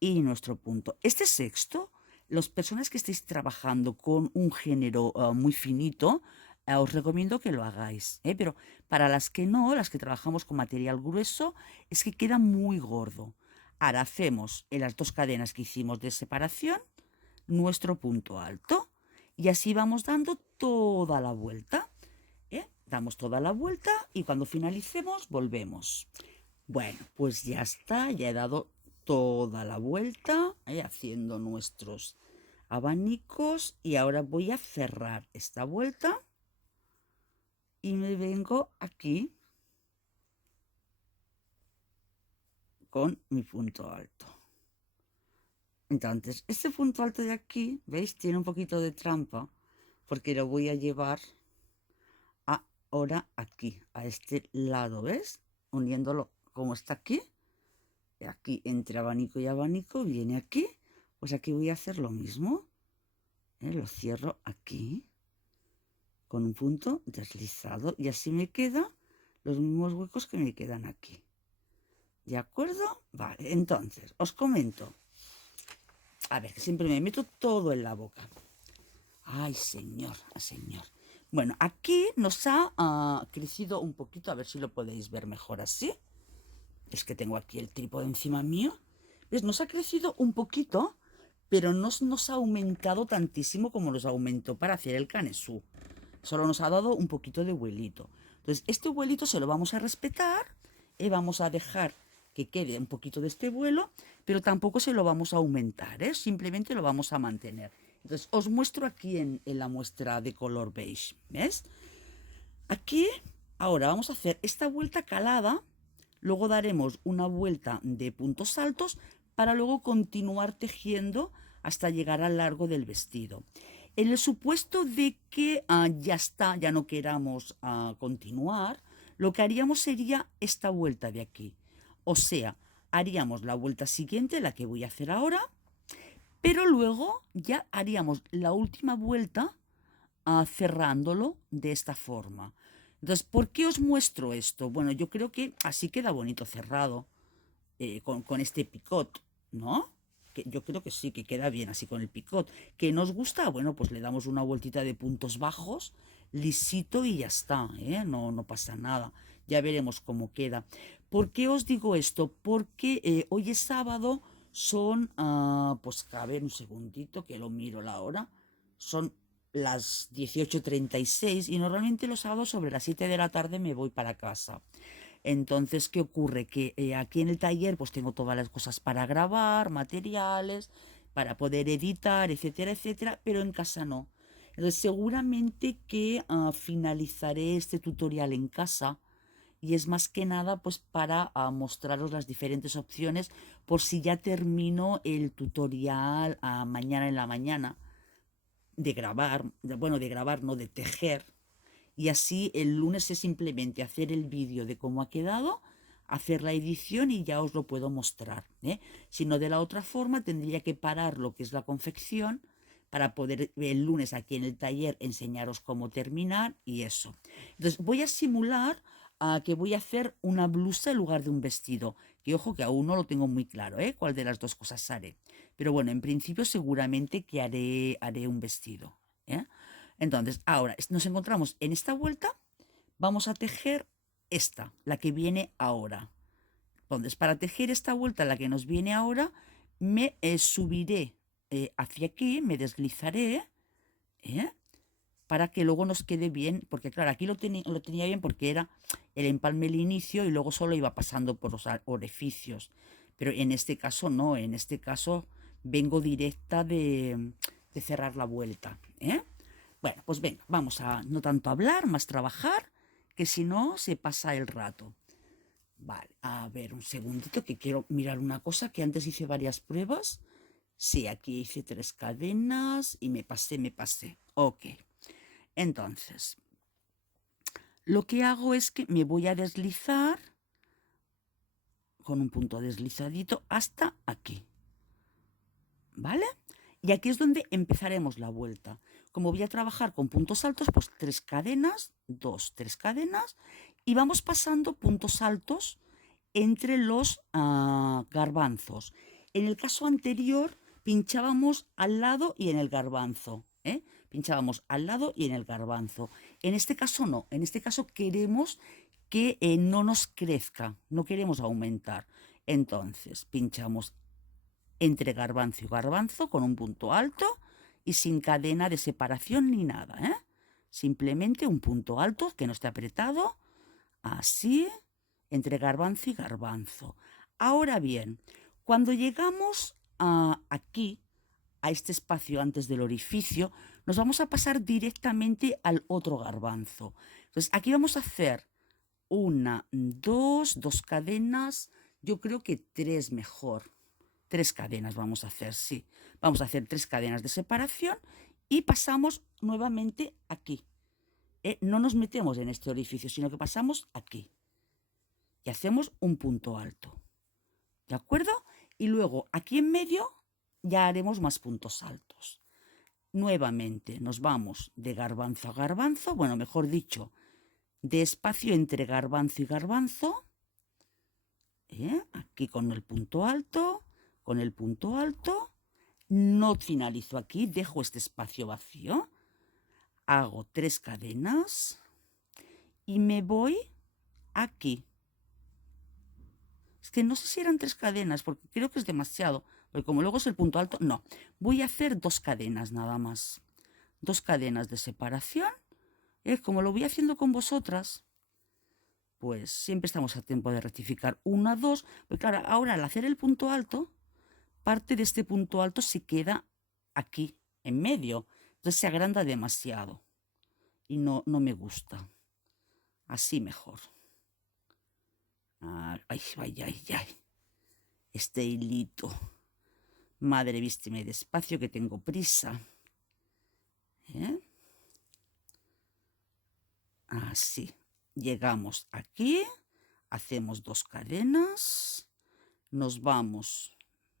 Y nuestro punto. Este sexto, las personas que estéis trabajando con un género muy finito, os recomiendo que lo hagáis, ¿eh? Pero para las que no, las que trabajamos con material grueso, es que queda muy gordo. Ahora hacemos en las dos cadenas que hicimos de separación nuestro punto alto y así vamos dando toda la vuelta, ¿eh? Damos toda la vuelta y cuando finalicemos volvemos. Bueno, pues ya está, ya he dado toda la vuelta, haciendo nuestros abanicos y ahora voy a cerrar esta vuelta y me vengo aquí con mi punto alto. Entonces, este punto alto de aquí, ¿veis? Tiene un poquito de trampa porque lo voy a llevar ahora aquí, a este lado, ¿ves? Uniéndolo como está aquí. Aquí entre abanico y abanico viene aquí. Pues aquí voy a hacer lo mismo. Lo cierro aquí con un punto deslizado y así me quedan los mismos huecos que me quedan aquí. ¿De acuerdo? Vale, entonces os comento. A ver, que siempre me meto todo en la boca. Ay, señor, señor. Bueno, aquí nos ha crecido un poquito, a ver si lo podéis ver mejor así. Es que tengo aquí el trípode encima mío. ¿Ves? Nos ha crecido un poquito, pero no nos ha aumentado tantísimo como nos aumentó para hacer el canesú. Solo nos ha dado un poquito de vuelito. Entonces, este vuelito se lo vamos a respetar y vamos a dejar que quede un poquito de este vuelo, pero tampoco se lo vamos a aumentar, ¿eh? Simplemente lo vamos a mantener. Entonces, os muestro aquí en la muestra de color beige, ¿ves? Aquí, ahora vamos a hacer esta vuelta calada, luego daremos una vuelta de puntos altos para luego continuar tejiendo hasta llegar al largo del vestido. En el supuesto de que ya está, ya no queramos continuar, lo que haríamos sería esta vuelta de aquí. O sea, haríamos la vuelta siguiente, la que voy a hacer ahora, pero luego ya haríamos la última vuelta cerrándolo de esta forma. Entonces, ¿por qué os muestro esto? Bueno, yo creo que así queda bonito cerrado, con este picot, ¿no? Que yo creo que sí, que queda bien así con el picot. ¿Que nos gusta? Bueno, pues le damos una vueltita de puntos bajos, lisito y ya está, ¿eh? No, no pasa nada. Ya veremos cómo queda. ¿Por qué os digo esto? Porque hoy es sábado, son, pues a ver un segundito que lo miro la hora, son las 18:36 y normalmente los sábados sobre las 7 de la tarde me voy para casa. Entonces, ¿qué ocurre? Que aquí en el taller pues tengo todas las cosas para grabar, materiales, para poder editar, etcétera, etcétera, pero en casa no. Entonces, seguramente que finalizaré este tutorial en casa y es más que nada pues para mostraros las diferentes opciones por si ya termino el tutorial mañana en la mañana de grabar, de grabar, no, de tejer. Y así el lunes es simplemente hacer el vídeo de cómo ha quedado, hacer la edición y ya os lo puedo mostrar, ¿eh? Si no, de la otra forma tendría que parar lo que es la confección para poder el lunes aquí en el taller enseñaros cómo terminar y eso. Entonces voy a simular que voy a hacer una blusa en lugar de un vestido, Que ojo que aún no lo tengo muy claro, ¿eh? Cuál de las dos cosas haré. Pero bueno, en principio seguramente que haré un vestido, ¿eh? Entonces, ahora nos encontramos en esta vuelta, vamos a tejer esta, la que viene ahora. Entonces, para tejer esta vuelta, la que nos viene ahora, me subiré hacia aquí, me deslizaré, ¿eh? Para que luego nos quede bien, porque claro, aquí lo tenía bien porque era el empalme el inicio y luego solo iba pasando por los orificios. Pero en este caso no, en este caso vengo directa de cerrar la vuelta, ¿eh? Bueno, pues venga, vamos a no tanto hablar, más trabajar, que si no se pasa el rato. Vale, a ver, un segundito que quiero mirar una cosa, que antes hice varias pruebas. Sí, aquí hice 3 cadenas y me pasé. Ok. Entonces, lo que hago es que me voy a deslizar con un punto deslizadito hasta aquí. ¿Vale? Y aquí es donde empezaremos la vuelta. Como voy a trabajar con puntos altos, pues 3 cadenas, 2, 3 cadenas, y vamos pasando puntos altos entre los garbanzos. En el caso anterior pinchábamos al lado y en el garbanzo, ¿eh? Pinchábamos al lado y en el garbanzo. En este caso no, en este caso queremos que no nos crezca, no queremos aumentar. Entonces pinchamos entre garbanzo y garbanzo con un punto alto y sin cadena de separación ni nada, ¿eh? Simplemente un punto alto que no esté apretado, así, entre garbanzo y garbanzo. Ahora bien, cuando llegamos aquí, a este espacio antes del orificio, nos vamos a pasar directamente al otro garbanzo. Entonces, aquí vamos a hacer una, dos cadenas, yo creo que 3 mejor. 3 cadenas vamos a hacer, sí. Vamos a hacer 3 cadenas de separación y pasamos nuevamente aquí. No nos metemos en este orificio, sino que pasamos aquí. Y hacemos un punto alto. ¿De acuerdo? Y luego aquí en medio ya haremos más puntos altos. Nuevamente nos vamos de garbanzo a garbanzo, bueno, mejor dicho, de espacio entre garbanzo y garbanzo. Aquí con el punto alto, no finalizo aquí, dejo este espacio vacío, hago 3 cadenas y me voy aquí. Es que no sé si eran 3 cadenas, porque creo que es demasiado, porque como luego es el punto alto, no. Voy a hacer 2 cadenas nada más. 2 cadenas de separación, como lo voy haciendo con vosotras, pues siempre estamos a tiempo de rectificar 1, 2, porque claro, ahora al hacer el punto alto, parte de este punto alto se queda aquí, en medio. Entonces se agranda demasiado y no me gusta. Así mejor. Ay, ay, ay, ay. Este hilito. Madre, vísteme despacio que tengo prisa. Así. Llegamos aquí, hacemos 2 cadenas, nos vamos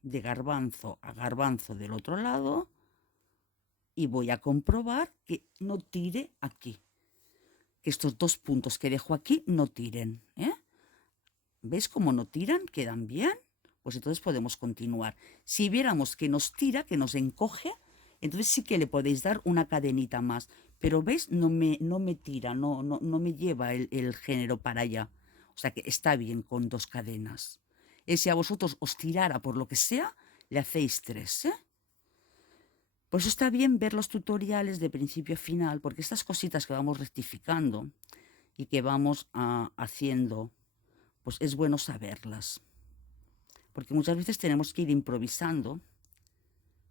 de garbanzo a garbanzo del otro lado y voy a comprobar que no tire aquí. Que estos 2 puntos que dejo aquí no tiren. ¿Veis cómo no tiran? ¿Quedan bien? Pues entonces podemos continuar. Si viéramos que nos tira, que nos encoge, entonces sí que le podéis dar una cadenita más. Pero ¿veis? No me tira, no me lleva el género para allá. O sea que está bien con 2 cadenas. Si a vosotros os tirara por lo que sea, le hacéis 3, ¿eh? Por eso está bien ver los tutoriales de principio a final, porque estas cositas que vamos rectificando y que vamos haciendo, pues es bueno saberlas. Porque muchas veces tenemos que ir improvisando,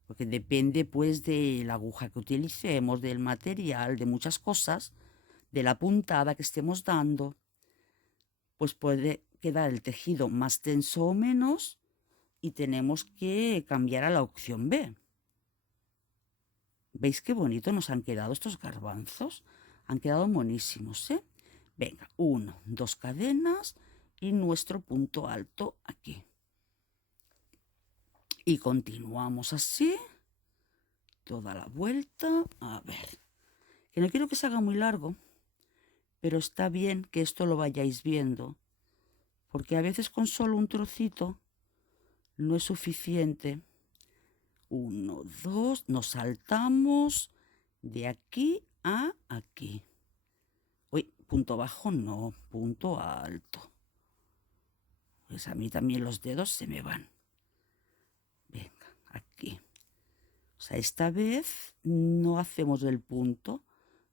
porque depende pues de la aguja que utilicemos, del material, de muchas cosas, de la puntada que estemos dando, pues puede quedar el tejido más tenso o menos y tenemos que cambiar a la opción B. ¿Veis qué bonito nos han quedado estos garbanzos? Han quedado monísimos, ¿eh? Venga, 1, 2 cadenas y nuestro punto alto aquí. Y continuamos así, toda la vuelta. A ver, que no quiero que se haga muy largo, pero está bien que esto lo vayáis viendo, porque a veces con solo un trocito no es suficiente. 1, 2, nos saltamos de aquí a aquí. Uy, punto bajo no, punto alto. Pues a mí también los dedos se me van. Venga, aquí. O sea, esta vez no hacemos el punto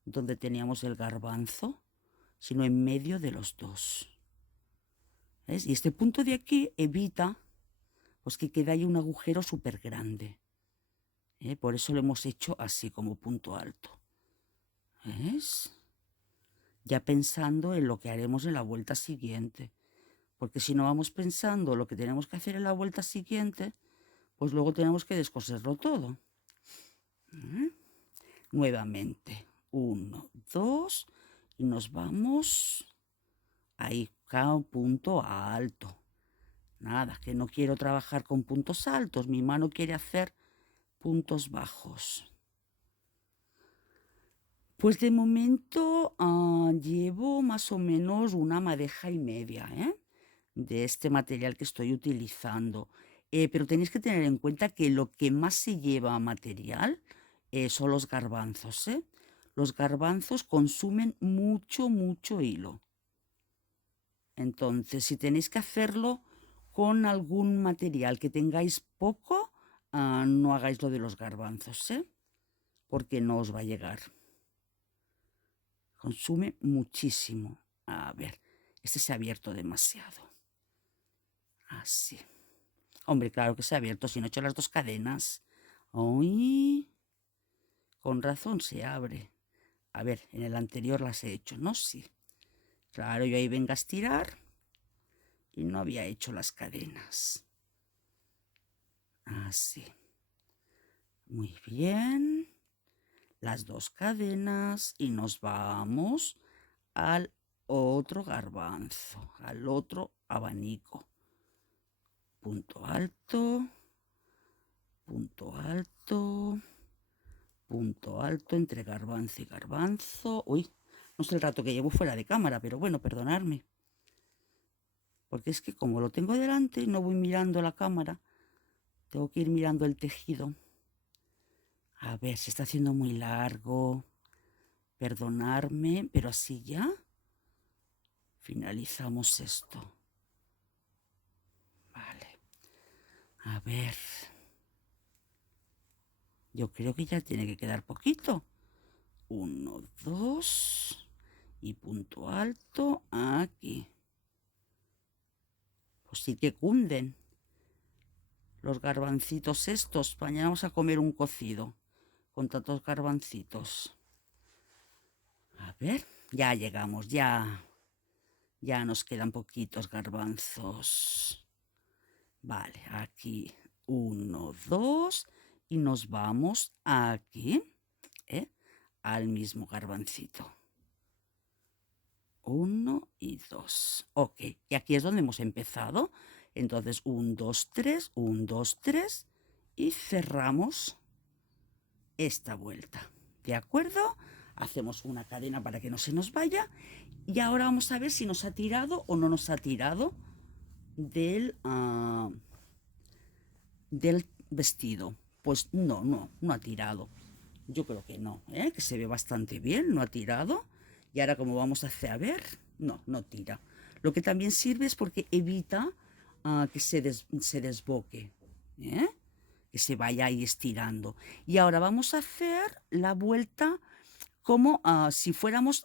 donde teníamos el garbanzo, sino en medio de los dos. ¿Ves? Y este punto de aquí evita pues que quede ahí un agujero súper grande. Por eso lo hemos hecho así como punto alto. ¿Ves? Ya pensando en lo que haremos en la vuelta siguiente. Porque si no vamos pensando lo que tenemos que hacer en la vuelta siguiente, pues luego tenemos que descoserlo todo. Nuevamente. 1, 2 y nos vamos ahí a un punto alto. Nada, que no quiero trabajar con puntos altos. Mi mano quiere hacer puntos bajos. Pues de momento llevo más o menos una madeja y media de este material que estoy utilizando. Pero tenéis que tener en cuenta que lo que más se lleva a material son los garbanzos. Los garbanzos consumen mucho, mucho hilo. Entonces, si tenéis que hacerlo con algún material que tengáis poco, no hagáis lo de los garbanzos, porque no os va a llegar. Consume muchísimo. A ver, este se ha abierto demasiado. Así. Hombre, claro que se ha abierto, si no he hecho las 2 cadenas. ¡Uy! Con razón se abre. A ver, en el anterior las he hecho, ¿no? Sí. Claro, yo ahí vengo a estirar y no había hecho las cadenas. Así. Muy bien. Las 2 cadenas y nos vamos al otro garbanzo, al otro abanico. Punto alto, punto alto, punto alto entre garbanzo y garbanzo. Uy, no sé el rato que llevo fuera de cámara, pero bueno, perdonadme. Porque es que como lo tengo delante, no voy mirando la cámara. Tengo que ir mirando el tejido. A ver, se está haciendo muy largo. Perdonadme, pero así ya finalizamos esto. Vale. A ver. Yo creo que ya tiene que quedar poquito. 1, 2 y punto alto aquí. Pues sí que cunden los garbancitos estos. Mañana vamos a comer un cocido con tantos garbancitos. A ver, ya llegamos, ya nos quedan poquitos garbanzos. Vale, aquí 1, 2 y nos vamos aquí, al mismo garbancito. 1 y 2. Ok, y aquí es donde hemos empezado. Entonces 1, 2, 3, 1, 2, 3 y cerramos esta vuelta. ¿De acuerdo? Hacemos una cadena para que no se nos vaya. Y ahora vamos a ver si nos ha tirado o no nos ha tirado del vestido. Pues no ha tirado. Yo creo que no, que se ve bastante bien, no ha tirado. Y ahora como vamos a hacer, a ver, no tira. Lo que también sirve es porque evita que se desboque, que se vaya ahí estirando. Y ahora vamos a hacer la vuelta como si fuéramos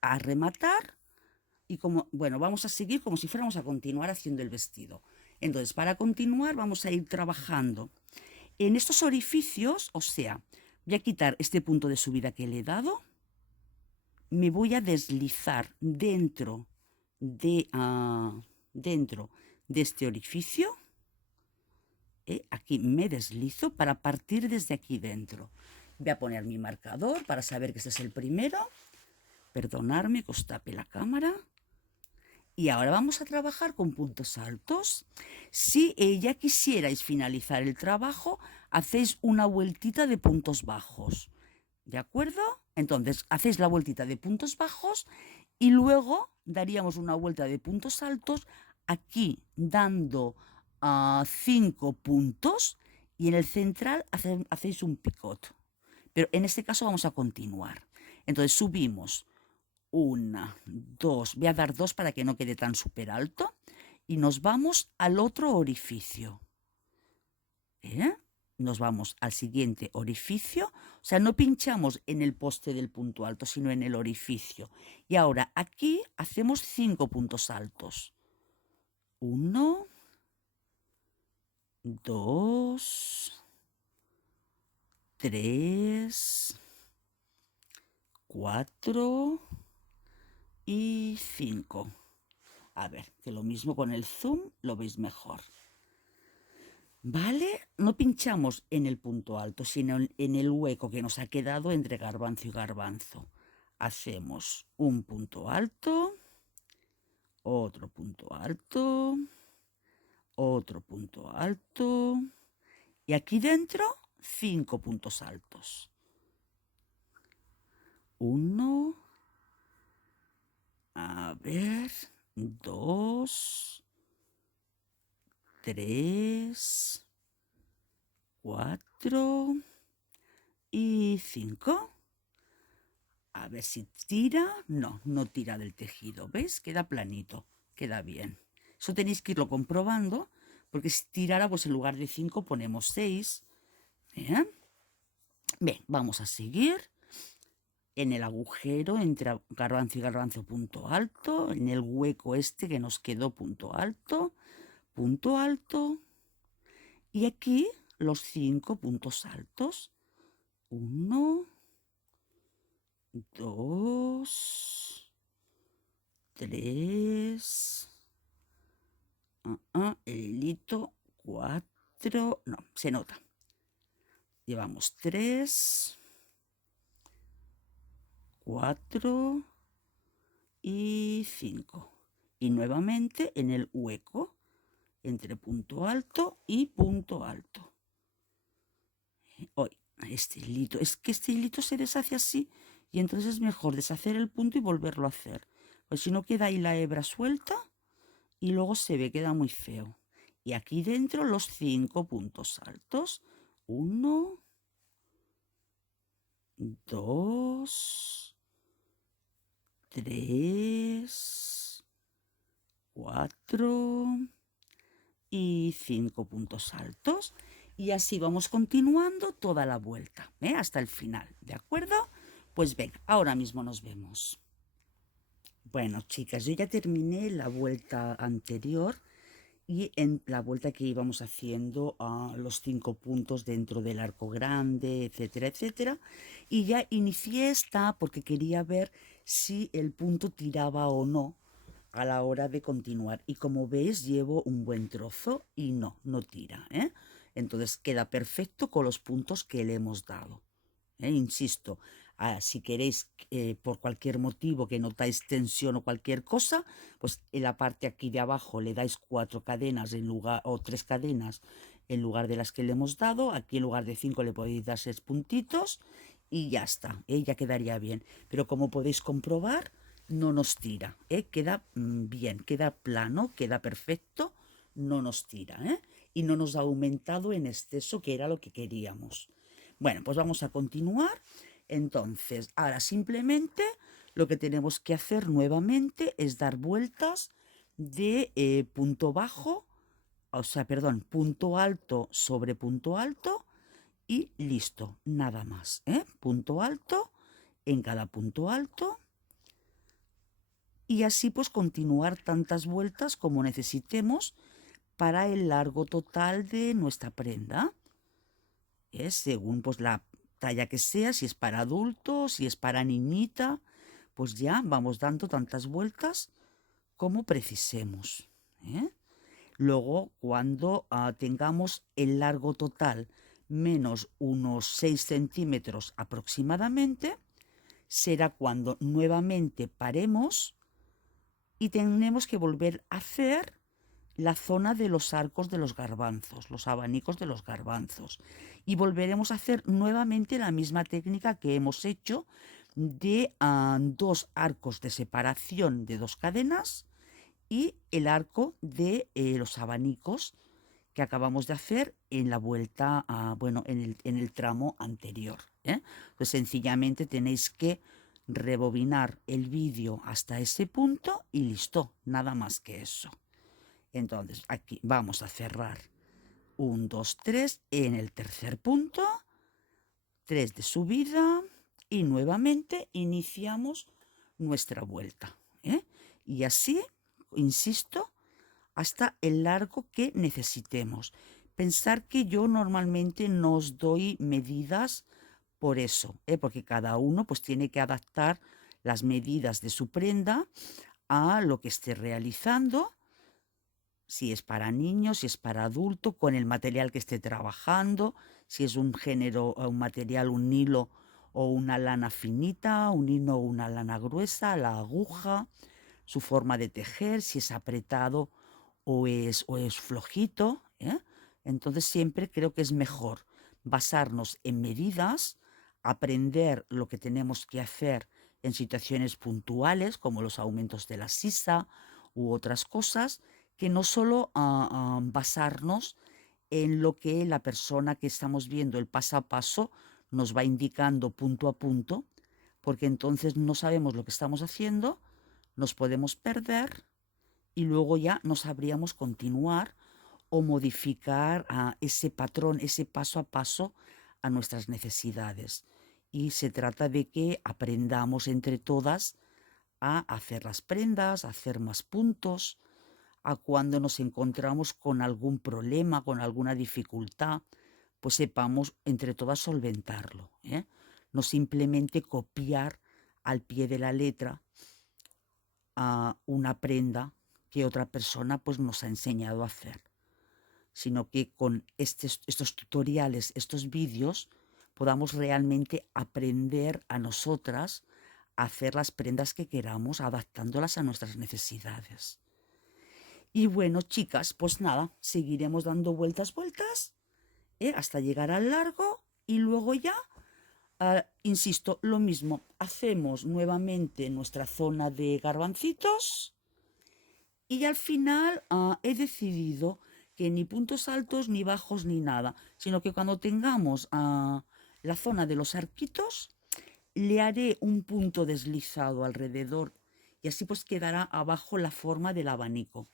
a rematar y como, bueno, vamos a seguir como si fuéramos a continuar haciendo el vestido. Entonces, para continuar vamos a ir trabajando en estos orificios, o sea, voy a quitar este punto de subida que le he dado, me voy a deslizar dentro de este orificio, aquí me deslizo para partir desde aquí dentro. Voy a poner mi marcador para saber que este es el primero. Perdonadme que os tape la cámara. Y ahora vamos a trabajar con puntos altos. Si ya quisierais finalizar el trabajo, hacéis una vueltita de puntos bajos. ¿De acuerdo? Entonces, hacéis la vueltita de puntos bajos y luego daríamos una vuelta de puntos altos aquí dando 5 puntos y en el central hacéis un picot. Pero en este caso vamos a continuar. Entonces subimos 1, 2, voy a dar 2 para que no quede tan súper alto y nos vamos al otro orificio. Nos vamos al siguiente orificio, o sea, no pinchamos en el poste del punto alto, sino en el orificio. Y ahora aquí hacemos 5 puntos altos. 1, 2, 3, 4 y 5. A ver, que lo mismo con el zoom lo veis mejor. ¿Vale? No pinchamos en el punto alto, sino en el hueco que nos ha quedado entre garbanzo y garbanzo. Hacemos un punto alto, otro punto alto, otro punto alto y aquí dentro 5 puntos altos. 1, a ver, 2, 3, 4 y 5. A ver si tira. No, no tira del tejido. ¿Veis? Queda planito. Queda bien. Eso tenéis que irlo comprobando, porque si tirara, pues en lugar de 5 ponemos 6. Bien, vamos a seguir. En el agujero entre garbanzo y garbanzo punto alto, en el hueco este que nos quedó punto alto, y aquí los 5 puntos altos. 1, 2, 3, el hilito, 4, no, se nota. Llevamos 3, 4 y 5. Y nuevamente en el hueco entre punto alto y punto alto. Hoy, este hilito, es que este hilito se deshace así y entonces es mejor deshacer el punto y volverlo a hacer. Pues si no queda ahí la hebra suelta y luego se ve, queda muy feo. Y aquí dentro los 5 puntos altos. 1, 2, 3, 4 y 5 puntos altos. Y así vamos continuando toda la vuelta, hasta el final, ¿de acuerdo? Pues venga, ahora mismo nos vemos. Bueno, chicas, yo ya terminé la vuelta anterior y en la vuelta que íbamos haciendo a los 5 puntos dentro del arco grande, etcétera, etcétera. Y ya inicié esta porque quería ver si el punto tiraba o no a la hora de continuar. Y como veis, llevo un buen trozo y no tira, ¿eh? Entonces queda perfecto con los puntos que le hemos dado. Insisto, si queréis por cualquier motivo que notáis tensión o cualquier cosa, pues en la parte aquí de abajo le dais 4 cadenas en lugar, o 3 cadenas en lugar de las que le hemos dado. Aquí en lugar de 5 le podéis dar 6 puntitos y ya está, ya quedaría bien. Pero como podéis comprobar, no nos tira, queda bien, queda plano, queda perfecto, no nos tira, y no nos ha aumentado en exceso, que era lo que queríamos. Bueno, pues vamos a continuar. Entonces, ahora simplemente lo que tenemos que hacer nuevamente es dar vueltas de punto bajo, o sea, perdón, punto alto sobre punto alto y listo, nada más. Punto alto en cada punto alto y así pues continuar tantas vueltas como necesitemos para el largo total de nuestra prenda. Según pues la talla que sea, si es para adultos, si es para niñita, pues ya vamos dando tantas vueltas como precisemos. Luego, cuando tengamos el largo total menos unos 6 centímetros aproximadamente, será cuando nuevamente paremos y tenemos que volver a hacer la zona de los arcos de los garbanzos, los abanicos de los garbanzos. Y volveremos a hacer nuevamente la misma técnica que hemos hecho de 2 arcos de separación de 2 cadenas y el arco de los abanicos que acabamos de hacer en la vuelta, bueno, en el tramo anterior. Pues sencillamente tenéis que rebobinar el vídeo hasta ese punto y listo, nada más que eso. Entonces aquí vamos a cerrar 1, 2, 3 en el tercer punto, 3 de subida y nuevamente iniciamos nuestra vuelta. Y así, insisto, hasta el largo que necesitemos. Pensar que yo normalmente no os doy medidas por eso, porque cada uno pues tiene que adaptar las medidas de su prenda a lo que esté realizando, si es para niños, si es para adulto, con el material que esté trabajando, si es un género, un material, un hilo o una lana finita, un hilo o una lana gruesa, la aguja, su forma de tejer, si es apretado o es flojito. Entonces siempre creo que es mejor basarnos en medidas, aprender lo que tenemos que hacer en situaciones puntuales, como los aumentos de la sisa u otras cosas, que no solo basarnos en lo que la persona que estamos viendo, el paso a paso, nos va indicando punto a punto, porque entonces no sabemos lo que estamos haciendo, nos podemos perder y luego ya no sabríamos continuar o modificar ese patrón, ese paso a paso a nuestras necesidades. Y se trata de que aprendamos entre todas a hacer las prendas, a hacer más puntos, a cuando nos encontramos con algún problema, con alguna dificultad, pues sepamos entre todas solventarlo. No simplemente copiar al pie de la letra a una prenda que otra persona pues nos ha enseñado a hacer, sino que con estos tutoriales, estos vídeos, podamos realmente aprender a nosotras a hacer las prendas que queramos, adaptándolas a nuestras necesidades. Y bueno, chicas, pues nada, seguiremos dando vueltas, hasta llegar al largo y luego ya, insisto, lo mismo, hacemos nuevamente nuestra zona de garbancitos y al final he decidido que ni puntos altos, ni bajos, ni nada, sino que cuando tengamos la zona de los arquitos, le haré un punto deslizado alrededor y así pues quedará abajo la forma del abanico.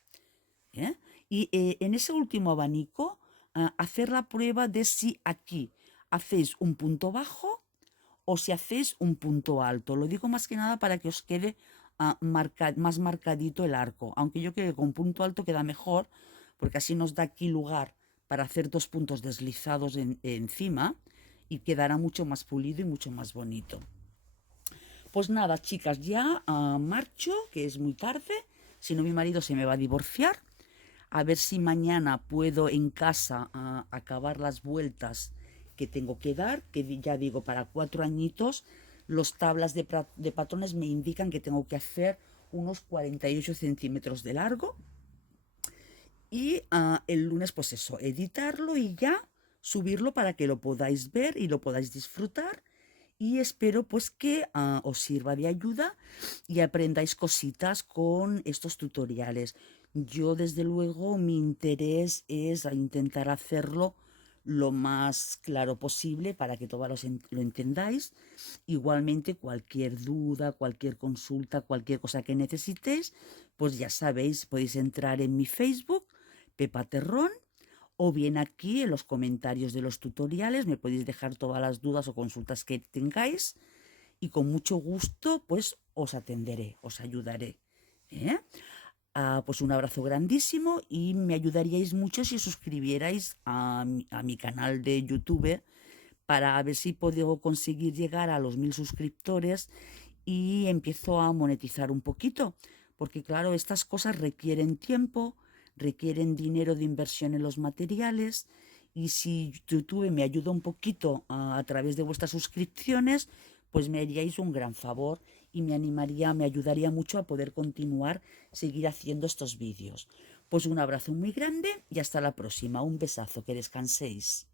Y en ese último abanico, hacer la prueba de si aquí hacéis un punto bajo o si hacéis un punto alto. Lo digo más que nada para que os quede más marcadito el arco, aunque yo creo que con punto alto queda mejor, porque así nos da aquí lugar para hacer 2 puntos deslizados encima y quedará mucho más pulido y mucho más bonito. Pues nada, chicas, ya marcho, que es muy tarde, si no mi marido se me va a divorciar. A ver si mañana puedo en casa acabar las vueltas que tengo que dar, que ya digo, para 4 añitos, los tablas de patrones me indican que tengo que hacer unos 48 centímetros de largo. Y el lunes, pues eso, editarlo y ya subirlo para que lo podáis ver y lo podáis disfrutar. Y espero pues que os sirva de ayuda y aprendáis cositas con estos tutoriales. Yo desde luego mi interés es a intentar hacerlo lo más claro posible para que todos lo entendáis. Igualmente cualquier duda, cualquier consulta, cualquier cosa que necesitéis, pues ya sabéis, podéis entrar en mi Facebook, Pepa Terrón, o bien aquí en los comentarios de los tutoriales me podéis dejar todas las dudas o consultas que tengáis y con mucho gusto pues os atenderé, os ayudaré. Pues un abrazo grandísimo y me ayudaríais mucho si os suscribierais a mi canal de YouTube para ver si puedo conseguir llegar a los 1000 suscriptores y empiezo a monetizar un poquito, porque claro, estas cosas requieren tiempo, requieren dinero de inversión en los materiales y si YouTube me ayuda un poquito a través de vuestras suscripciones, pues me haríais un gran favor y me ayudaría mucho a poder continuar, seguir haciendo estos vídeos. Pues un abrazo muy grande y hasta la próxima. Un besazo, que descanséis.